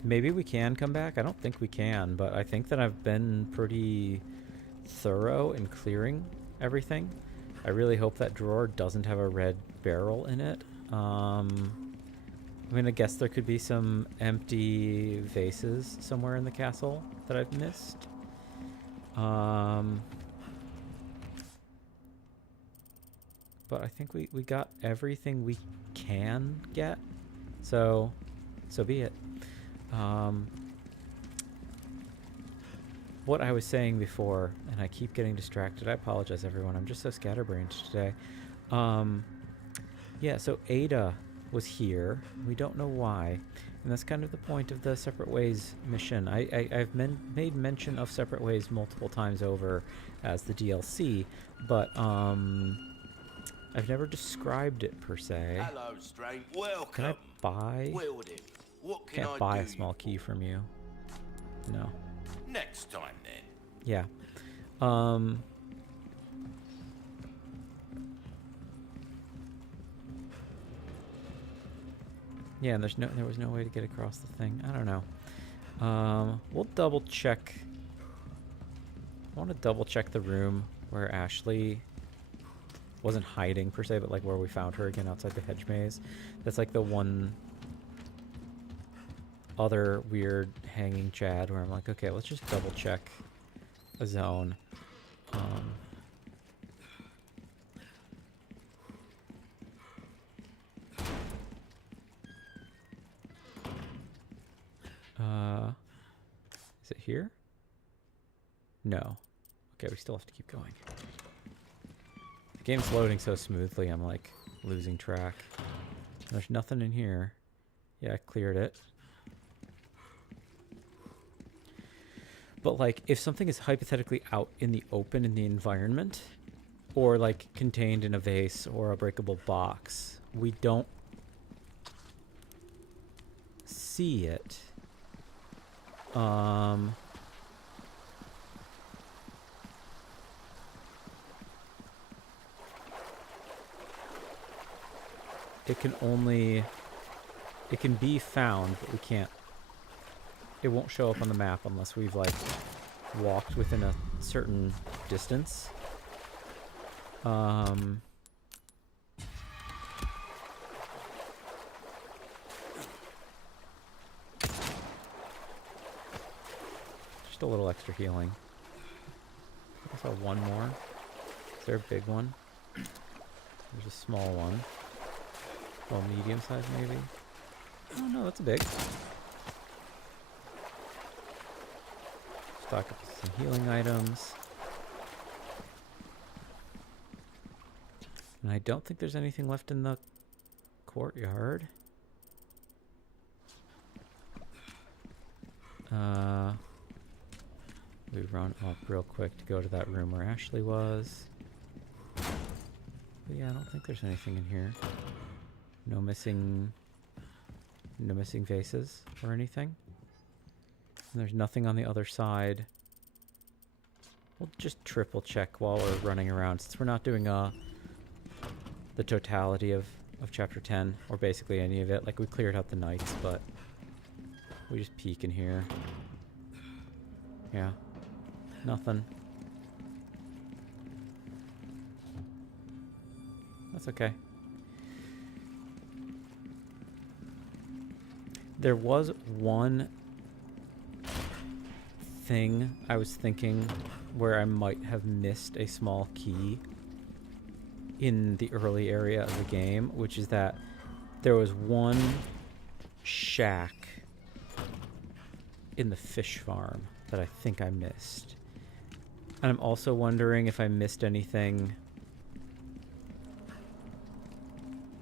Maybe we can come back. I don't think we can, but I think that I've been pretty thorough in clearing everything. I really hope that drawer doesn't have a red barrel in it. I'm gonna guess there could be some empty vases somewhere in the castle that I've missed. But I think we got everything we can get, so be it. What I was saying before, and I keep getting distracted, I apologize everyone, I'm just so scatterbrained today. Yeah, so Ada was here, we don't know why, and that's kind of the point of the Separate Ways mission. I've made mention of Separate Ways multiple times over as the DLC, but I've never described it per se. Hello, stranger. Welcome. Can I buy? Wielding. What can Can't I buy do a small key from you. No. next time then? Yeah. Yeah, and there was no way to get across the thing. I don't know. We'll double check. I want to double check the room where Ashley wasn't hiding per se, but like where we found her again outside the hedge maze. That's like the one other weird hanging Chad where I'm like, okay, let's just double check a zone. Is it here? No. Okay, we still have to keep going. The game's loading so smoothly, I'm like losing track. There's nothing in here. Yeah, I cleared it. But like, if something is hypothetically out in the open in the environment, or like contained in a vase or a breakable box, we don't see it. It can be found, but we can't, it won't show up on the map unless we've like walked within a certain distance. Just a little extra healing. I saw one more. Is there a big one? There's a small one. Oh, medium size maybe? Oh no, that's a big. Stock up some healing items. And I don't think there's anything left in the courtyard. We run up real quick to go to that room where Ashley was. But yeah, I don't think there's anything in here. No missing vases or anything. And there's nothing on the other side. We'll just triple check while we're running around, since we're not doing the totality of chapter 10, or basically any of it. Like, we cleared out the nights, but we just peek in here. Yeah. Nothing. That's okay. There was one thing I was thinking where I might have missed a small key in the early area of the game, which is that there was one shack in the fish farm that I think I missed. And I'm also wondering if I missed anything.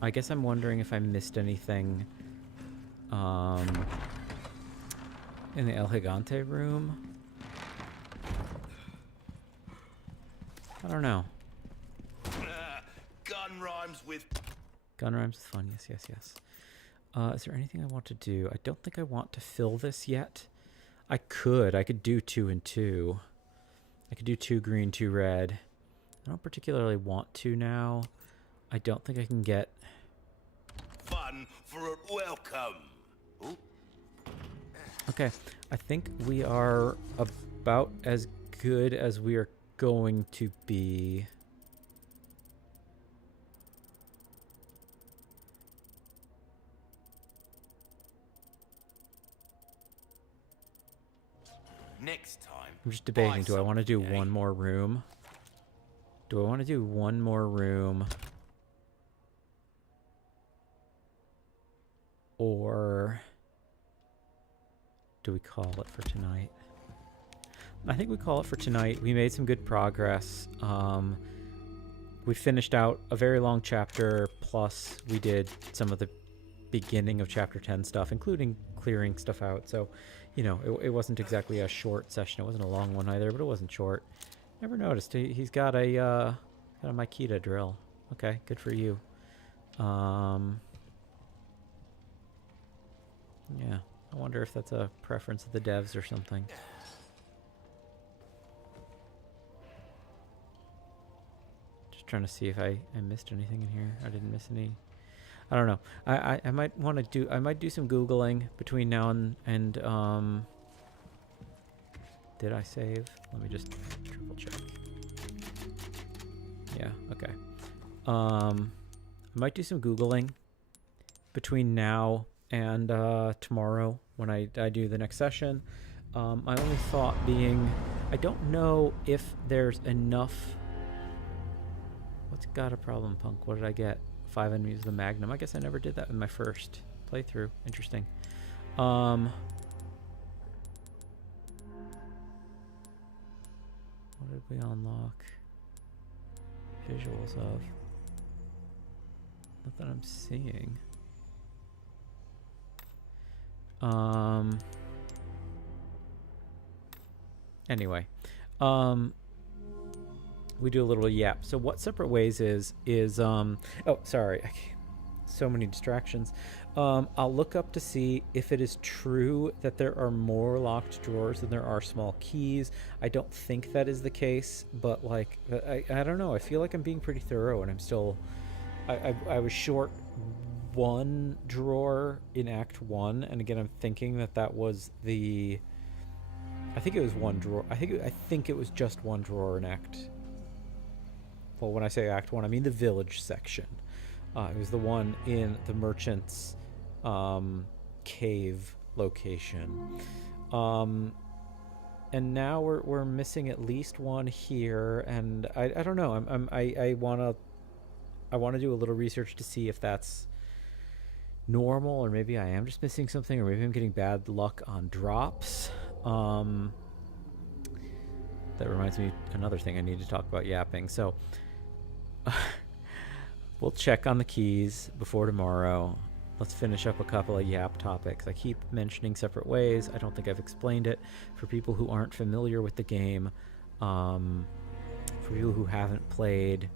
I guess I'm wondering if I missed anything in the El Gigante room. I don't know. Gun rhymes with fun. Yes. Is there anything I want to do? I don't think I want to fill this yet. I could do 2 and 2. I could do 2 green, 2 red. I don't particularly want to now. I don't think I can get fun for a welcome. Ooh. Okay, I think we are about as good as we are going to be. Next time. I'm just debating, do I want to do one more room? Do I want to do one more room? Or do we call it for tonight? I think we call it for tonight. We made some good progress. We finished out a very long chapter, plus we did some of the beginning of chapter 10 stuff, including clearing stuff out. So, you know, it wasn't exactly a short session. It wasn't a long one either, but it wasn't short. Never noticed. He's got a Makita drill. Okay, good for you. Yeah, I wonder if that's a preference of the devs or something. Just trying to see if I missed anything in here. I didn't miss any. I don't know. I might want to do. I might do some Googling between now and did I save? Let me just triple check. Yeah. Okay. I might do some Googling between now and tomorrow when I do the next session. My only thought being, I don't know if there's enough. What's got a problem, Punk? What did I get? 5 enemies with a magnum. I guess I never did that in my first playthrough. Interesting. What did we unlock? Visuals of. Not that I'm seeing. Anyway, we do a little yap. So what Separate Ways is oh, sorry, so many distractions. I'll look up to see if it is true that there are more locked drawers than there are small keys. I don't think that is the case, but like, I don't know. I feel like I'm being pretty thorough, and I'm still, I was short one drawer in Act 1, and again, I'm thinking that was the, I think it was one drawer. I think it was just one drawer in Act. Well, when I say Act 1, I mean the village section. It was the one in the merchant's cave location. And now we're missing at least one here, and I don't know. I wanna do a little research to see if that's normal, or maybe I am just missing something, or maybe I'm getting bad luck on drops. That reminds me another thing I need to talk about yapping. So we'll check on the keys before tomorrow. Let's finish up a couple of yap topics. I keep mentioning Separate Ways. I don't think I've explained it for people who aren't familiar with the game. For people who haven't played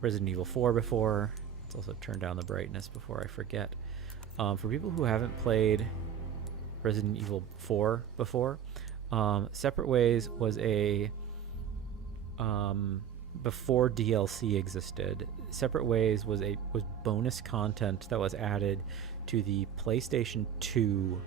Resident Evil 4 before. Let's also turn down the brightness before I forget. For people who haven't played Resident Evil 4 before, Separate Ways was a before DLC existed. Separate Ways was bonus content that was added to the PlayStation 2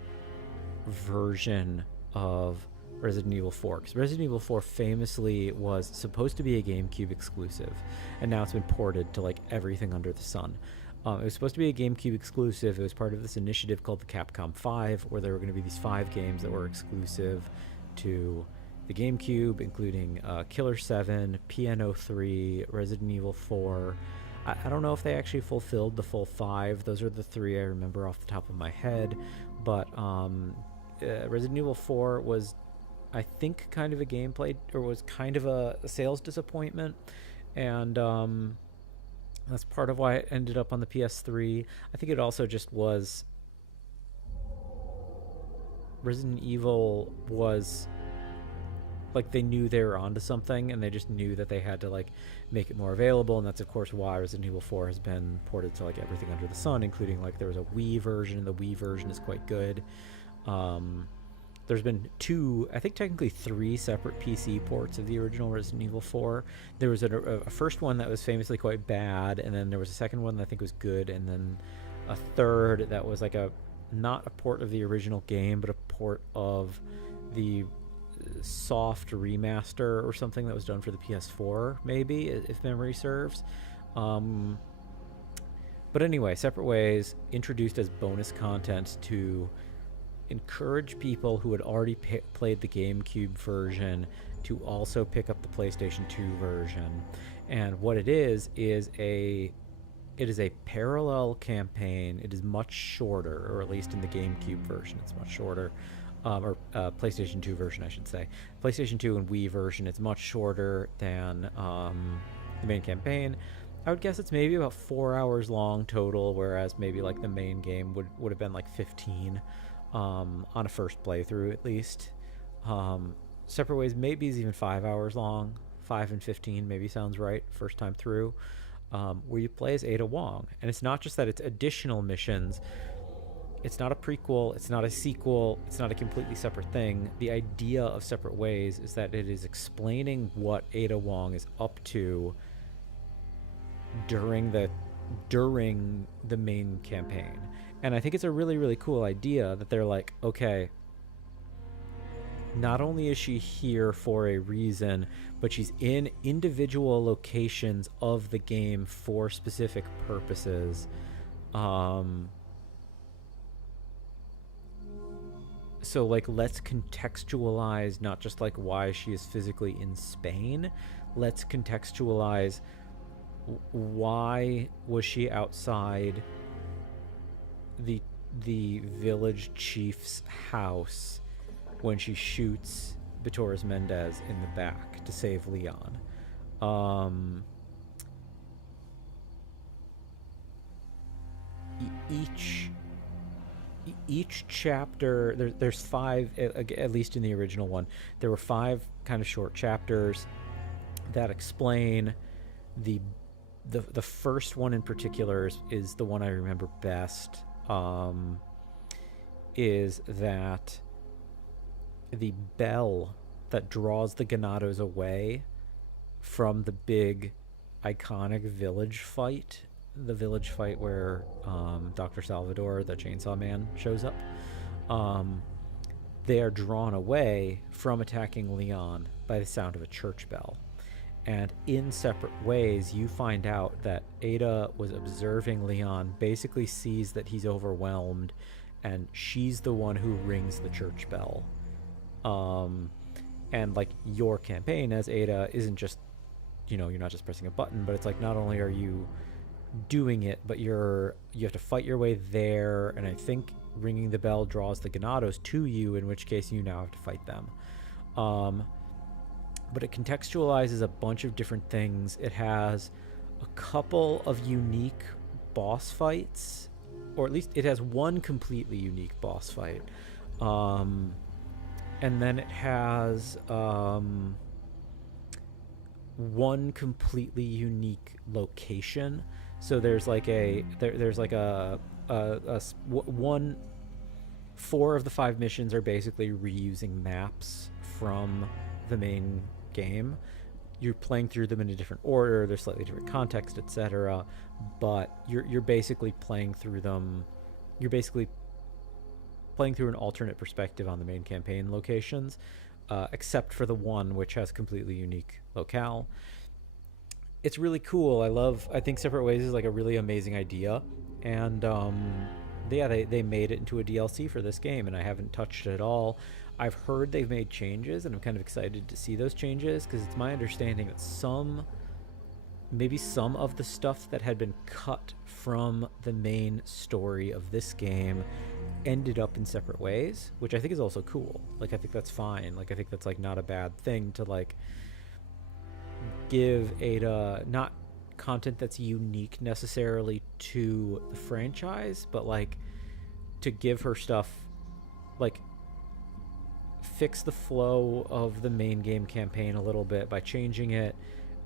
version of Resident Evil 4, because Resident Evil 4 famously was supposed to be a GameCube exclusive, and now it's been ported to like everything under the sun. It was supposed to be a GameCube exclusive. It was part of this initiative called the Capcom 5, where there were going to be these 5 games that were exclusive to the GameCube, including Killer 7, PNO3, Resident Evil 4. I don't know if they actually fulfilled the full 5. Those are the 3 I remember off the top of my head. But Resident Evil 4 was, I think, kind of a gameplay, or was kind of a sales disappointment. And that's part of why it ended up on the PS3. I think it also just was, Resident Evil was like, they knew they were onto something, and they just knew that they had to like make it more available, and that's of course why Resident Evil 4 has been ported to like everything under the sun, including like there was a Wii version, and the Wii version is quite good. There's been 2, I think technically 3 separate PC ports of the original Resident Evil 4. There was a first one that was famously quite bad, and then there was a second one that I think was good, and then a third that was like not a port of the original game, but a port of the soft remaster or something that was done for the PS4, maybe, if memory serves. But anyway, Separate Ways introduced as bonus content to encourage people who had already played the GameCube version to also pick up the PlayStation 2 version. And what it is a parallel campaign. It is much shorter, or at least in the GameCube version it's much shorter, or PlayStation 2 version I should say. PlayStation 2 and Wii version, it's much shorter than the main campaign. I would guess it's maybe about 4 hours long total, whereas maybe like the main game would have been like 15 on a first playthrough at least. Separate Ways maybe is even 5 hours long. 5 and 15 maybe sounds right first time through, where you play as Ada Wong. And it's not just that it's additional missions. It's not a prequel, it's not a sequel, it's not a completely separate thing. The idea of Separate Ways is that it is explaining what Ada Wong is up to during the main campaign. And I think it's a really, really cool idea that they're like, okay, not only is she here for a reason, but she's in individual locations of the game for specific purposes. so like let's contextualize not just like why she is physically in Spain. Let's contextualize why was she outside the village chief's house when she shoots Beatrix Mendez in the back to save Leon. Each chapter, there's 5, at least in the original one, there were 5 kind of short chapters that explain the first one in particular is the one I remember best. Is that the bell that draws the Ganados away from the big iconic village fight, the village fight where Dr. Salvador, the Chainsaw Man, shows up. They are drawn away from attacking Leon by the sound of a church bell. And in separate ways, you find out that Ada was observing Leon, basically sees that he's overwhelmed, and she's the one who rings the church bell. And like your campaign as Ada isn't just, you're not just pressing a button, but it's like not only are you doing it, but you have to fight your way there, and I think ringing the bell draws the Ganados to you, in which case you now have to fight them. But it contextualizes a bunch of different things. It has a couple of unique boss fights, or at least it has one completely unique boss fight. And then it has one completely unique location. So there's like one. 4 of the 5 missions are basically reusing maps from the main game. You're playing through them in a different order, there's slightly different context, etc., but you're basically playing through them. You're basically playing through an alternate perspective on the main campaign locations, except for the one which has completely unique locale. It's really cool. I think Separate Ways is like a really amazing idea, and they made it into a DLC for this game, and I haven't touched it at all. I've heard they've made changes, and I'm kind of excited to see those changes, because it's my understanding that maybe some of the stuff that had been cut from the main story of this game ended up in Separate Ways, which I think is also cool. Like, I think that's fine. Like, I think that's like not a bad thing to like give Ada not content that's unique necessarily to the franchise, but like to give her stuff, like fix the flow of the main game campaign a little bit by changing it,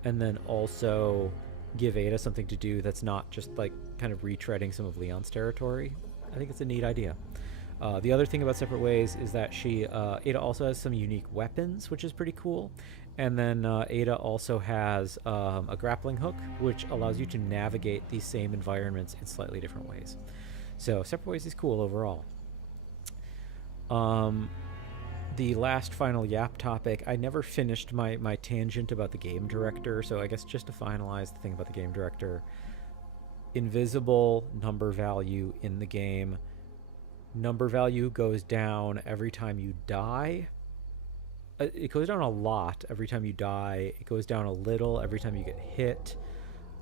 and then also give Ada something to do that's not just like kind of retreading some of Leon's territory. I think it's a neat idea. The other thing about Separate Ways is that Ada also has some unique weapons, which is pretty cool. And then Ada also has a grappling hook, which allows you to navigate these same environments in slightly different ways. So Separate Ways is cool overall. The last final yap topic, I never finished my tangent about the game director, so I guess just to finalize the thing about the game director, invisible number value in the game. Number value goes down every time you die. It goes down a lot every time you die. It goes down a little every time you get hit.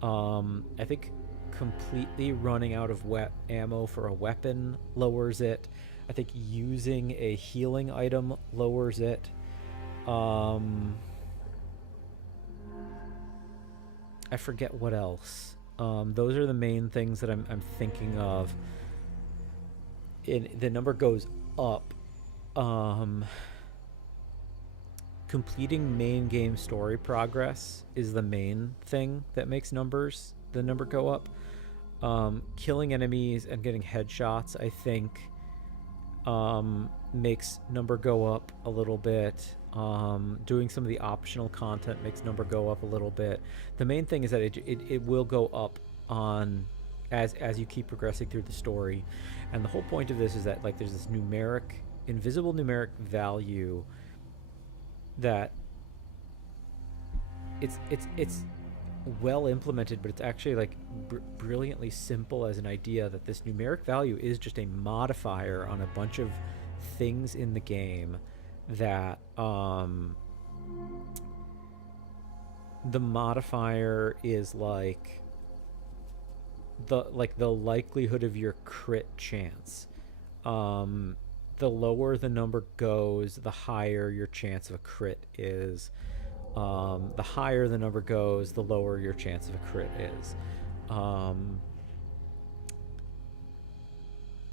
I think completely running out of ammo for a weapon lowers it. I think using a healing item lowers it. I forget what else. Those are the main things that I'm thinking of. The number goes up. Completing main game story progress is the main thing that makes the number go up. Killing enemies and getting headshots, I think, makes number go up a little bit. Doing some of the optional content makes number go up a little bit. The main thing is that it will go up on as you keep progressing through the story. And the whole point of this is that like there's this invisible numeric value that it's well implemented, but it's actually like brilliantly simple as an idea, that this numeric value is just a modifier on a bunch of things in the game that the modifier is like the likelihood of your crit chance. The lower the number goes, the higher your chance of a crit is. The higher the number goes, the lower your chance of a crit is.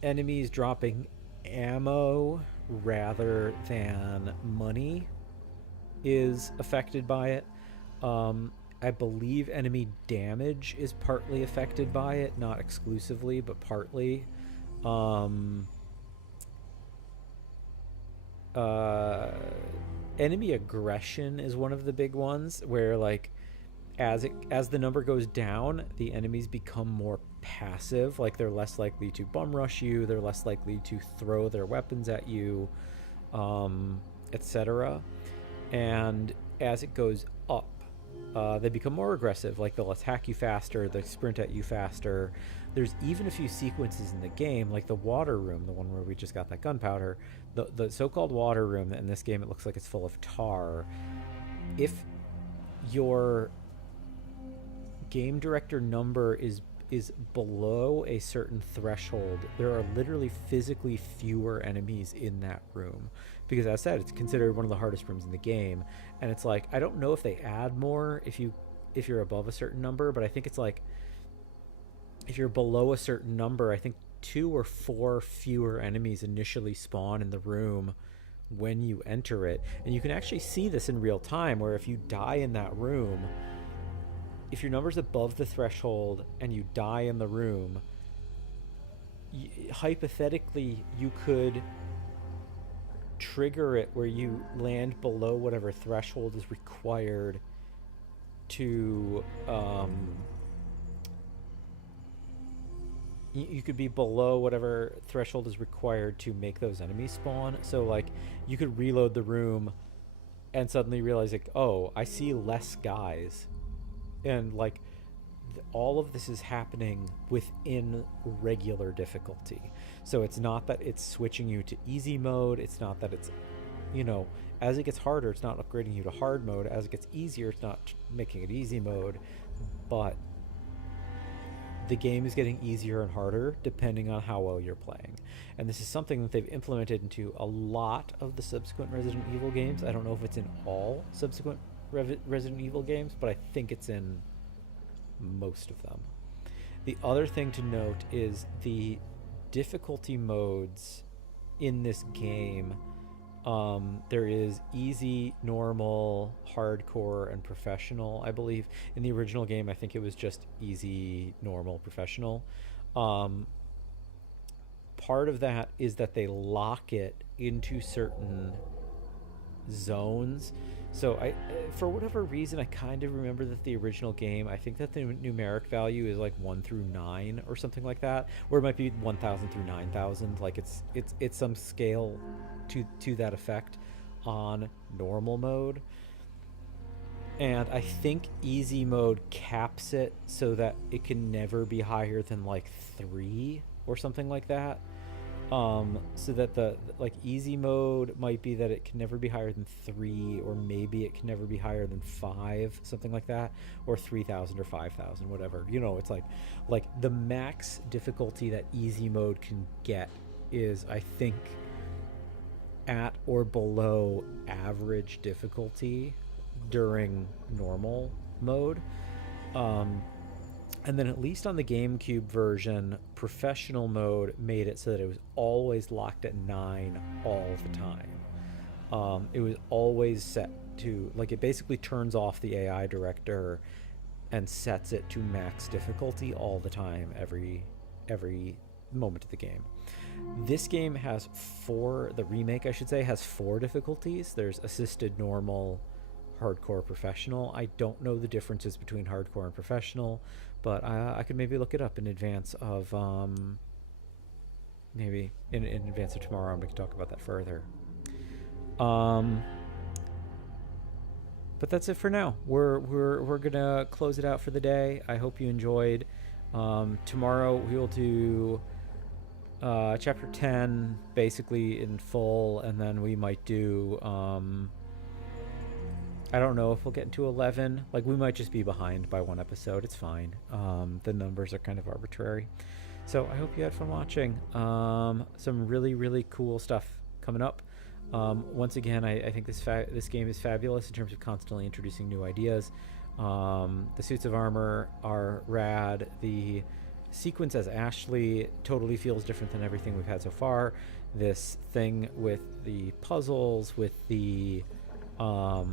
Enemies dropping ammo rather than money is affected by it. I believe enemy damage is partly affected by it, not exclusively, but partly. Enemy aggression is one of the big ones, where like as the number goes down, the enemies become more passive. Like they're less likely to bum rush you, they're less likely to throw their weapons at you, etc. And as it goes up, they become more aggressive. Like they'll attack you faster, they sprint at you faster. There's even a few sequences in the game, like the water room, the one where we just got that gunpowder, the so-called water room. In this game, it looks like it's full of tar. If your game director number is below a certain threshold, there are literally physically fewer enemies in that room, because as I said, it's considered one of the hardest rooms in the game. And it's like, I don't know if they add more if you're above a certain number, but I think it's like if you're below a certain number, I think 2 or 4 fewer enemies initially spawn in the room when you enter it. And you can actually see this in real time, where if you die in that room, if your number's above the threshold and you die in the room, hypothetically you could trigger it where you land below whatever threshold is required to you could be below whatever threshold is required to make those enemies spawn. So like you could reload the room and suddenly realize like, oh, I see less guys. And like all of this is happening within regular difficulty. So it's not that it's switching you to easy mode. It's not that it's, you know, as it gets harder, it's not upgrading you to hard mode. As it gets easier, it's not making it easy mode. But the game is getting easier and harder depending on how well you're playing. And this is something that they've implemented into a lot of the subsequent Resident Evil games. I don't know if it's in all subsequent Resident Evil games, but I think it's in most of them. The other thing to note is the difficulty modes in this game. There is easy, normal, hardcore, and professional. I believe in the original game, I think it was just easy, normal, professional. Part of that is that they lock it into certain zones. So for whatever reason, I kind of remember that the original game, I think that the numeric value is like 1 through 9 or something like that, or it might be 1,000 through 9,000. Like it's some scale to that effect on normal mode. And I think easy mode caps it so that it can never be higher than like 3 or something like that. So that the like easy mode might be that it can never be higher than 3, or maybe it can never be higher than 5, something like that, or 3,000 or 5,000, whatever. You know, it's like the max difficulty that easy mode can get is, I think, at or below average difficulty during normal mode. And then at least on the GameCube version, professional mode made it so that it was always locked at 9 all the time. It was always set to, like, it basically turns off the AI director and sets it to max difficulty all the time, every moment of the game. This game has 4, the remake I should say, has 4 difficulties. There's assisted, normal, hardcore, professional. I don't know the differences between hardcore and professional, but I could maybe look it up in advance of maybe in advance of tomorrow, and we can talk about that further. But that's it for now. We're gonna close it out for the day. I hope you enjoyed. Tomorrow we will do chapter 10 basically in full, and then we might do I don't know if we'll get into 11. Like, we might just be behind by one episode. It's fine. The numbers are kind of arbitrary. So I hope you had fun watching. Some really, really cool stuff coming up. Once again, I think this game is fabulous in terms of constantly introducing new ideas. The suits of armor are rad. The sequence as Ashley totally feels different than everything we've had so far. This thing with the puzzles, with the whole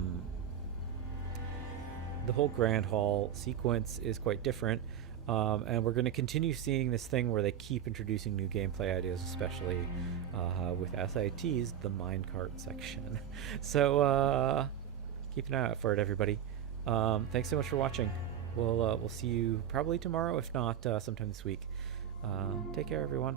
Grand Hall sequence is quite different. And we're going to continue seeing this thing where they keep introducing new gameplay ideas, especially with SITs, the minecart section. So keep an eye out for it, everybody. Thanks so much for watching. We'll see you probably tomorrow, if not sometime this week. Take care, everyone.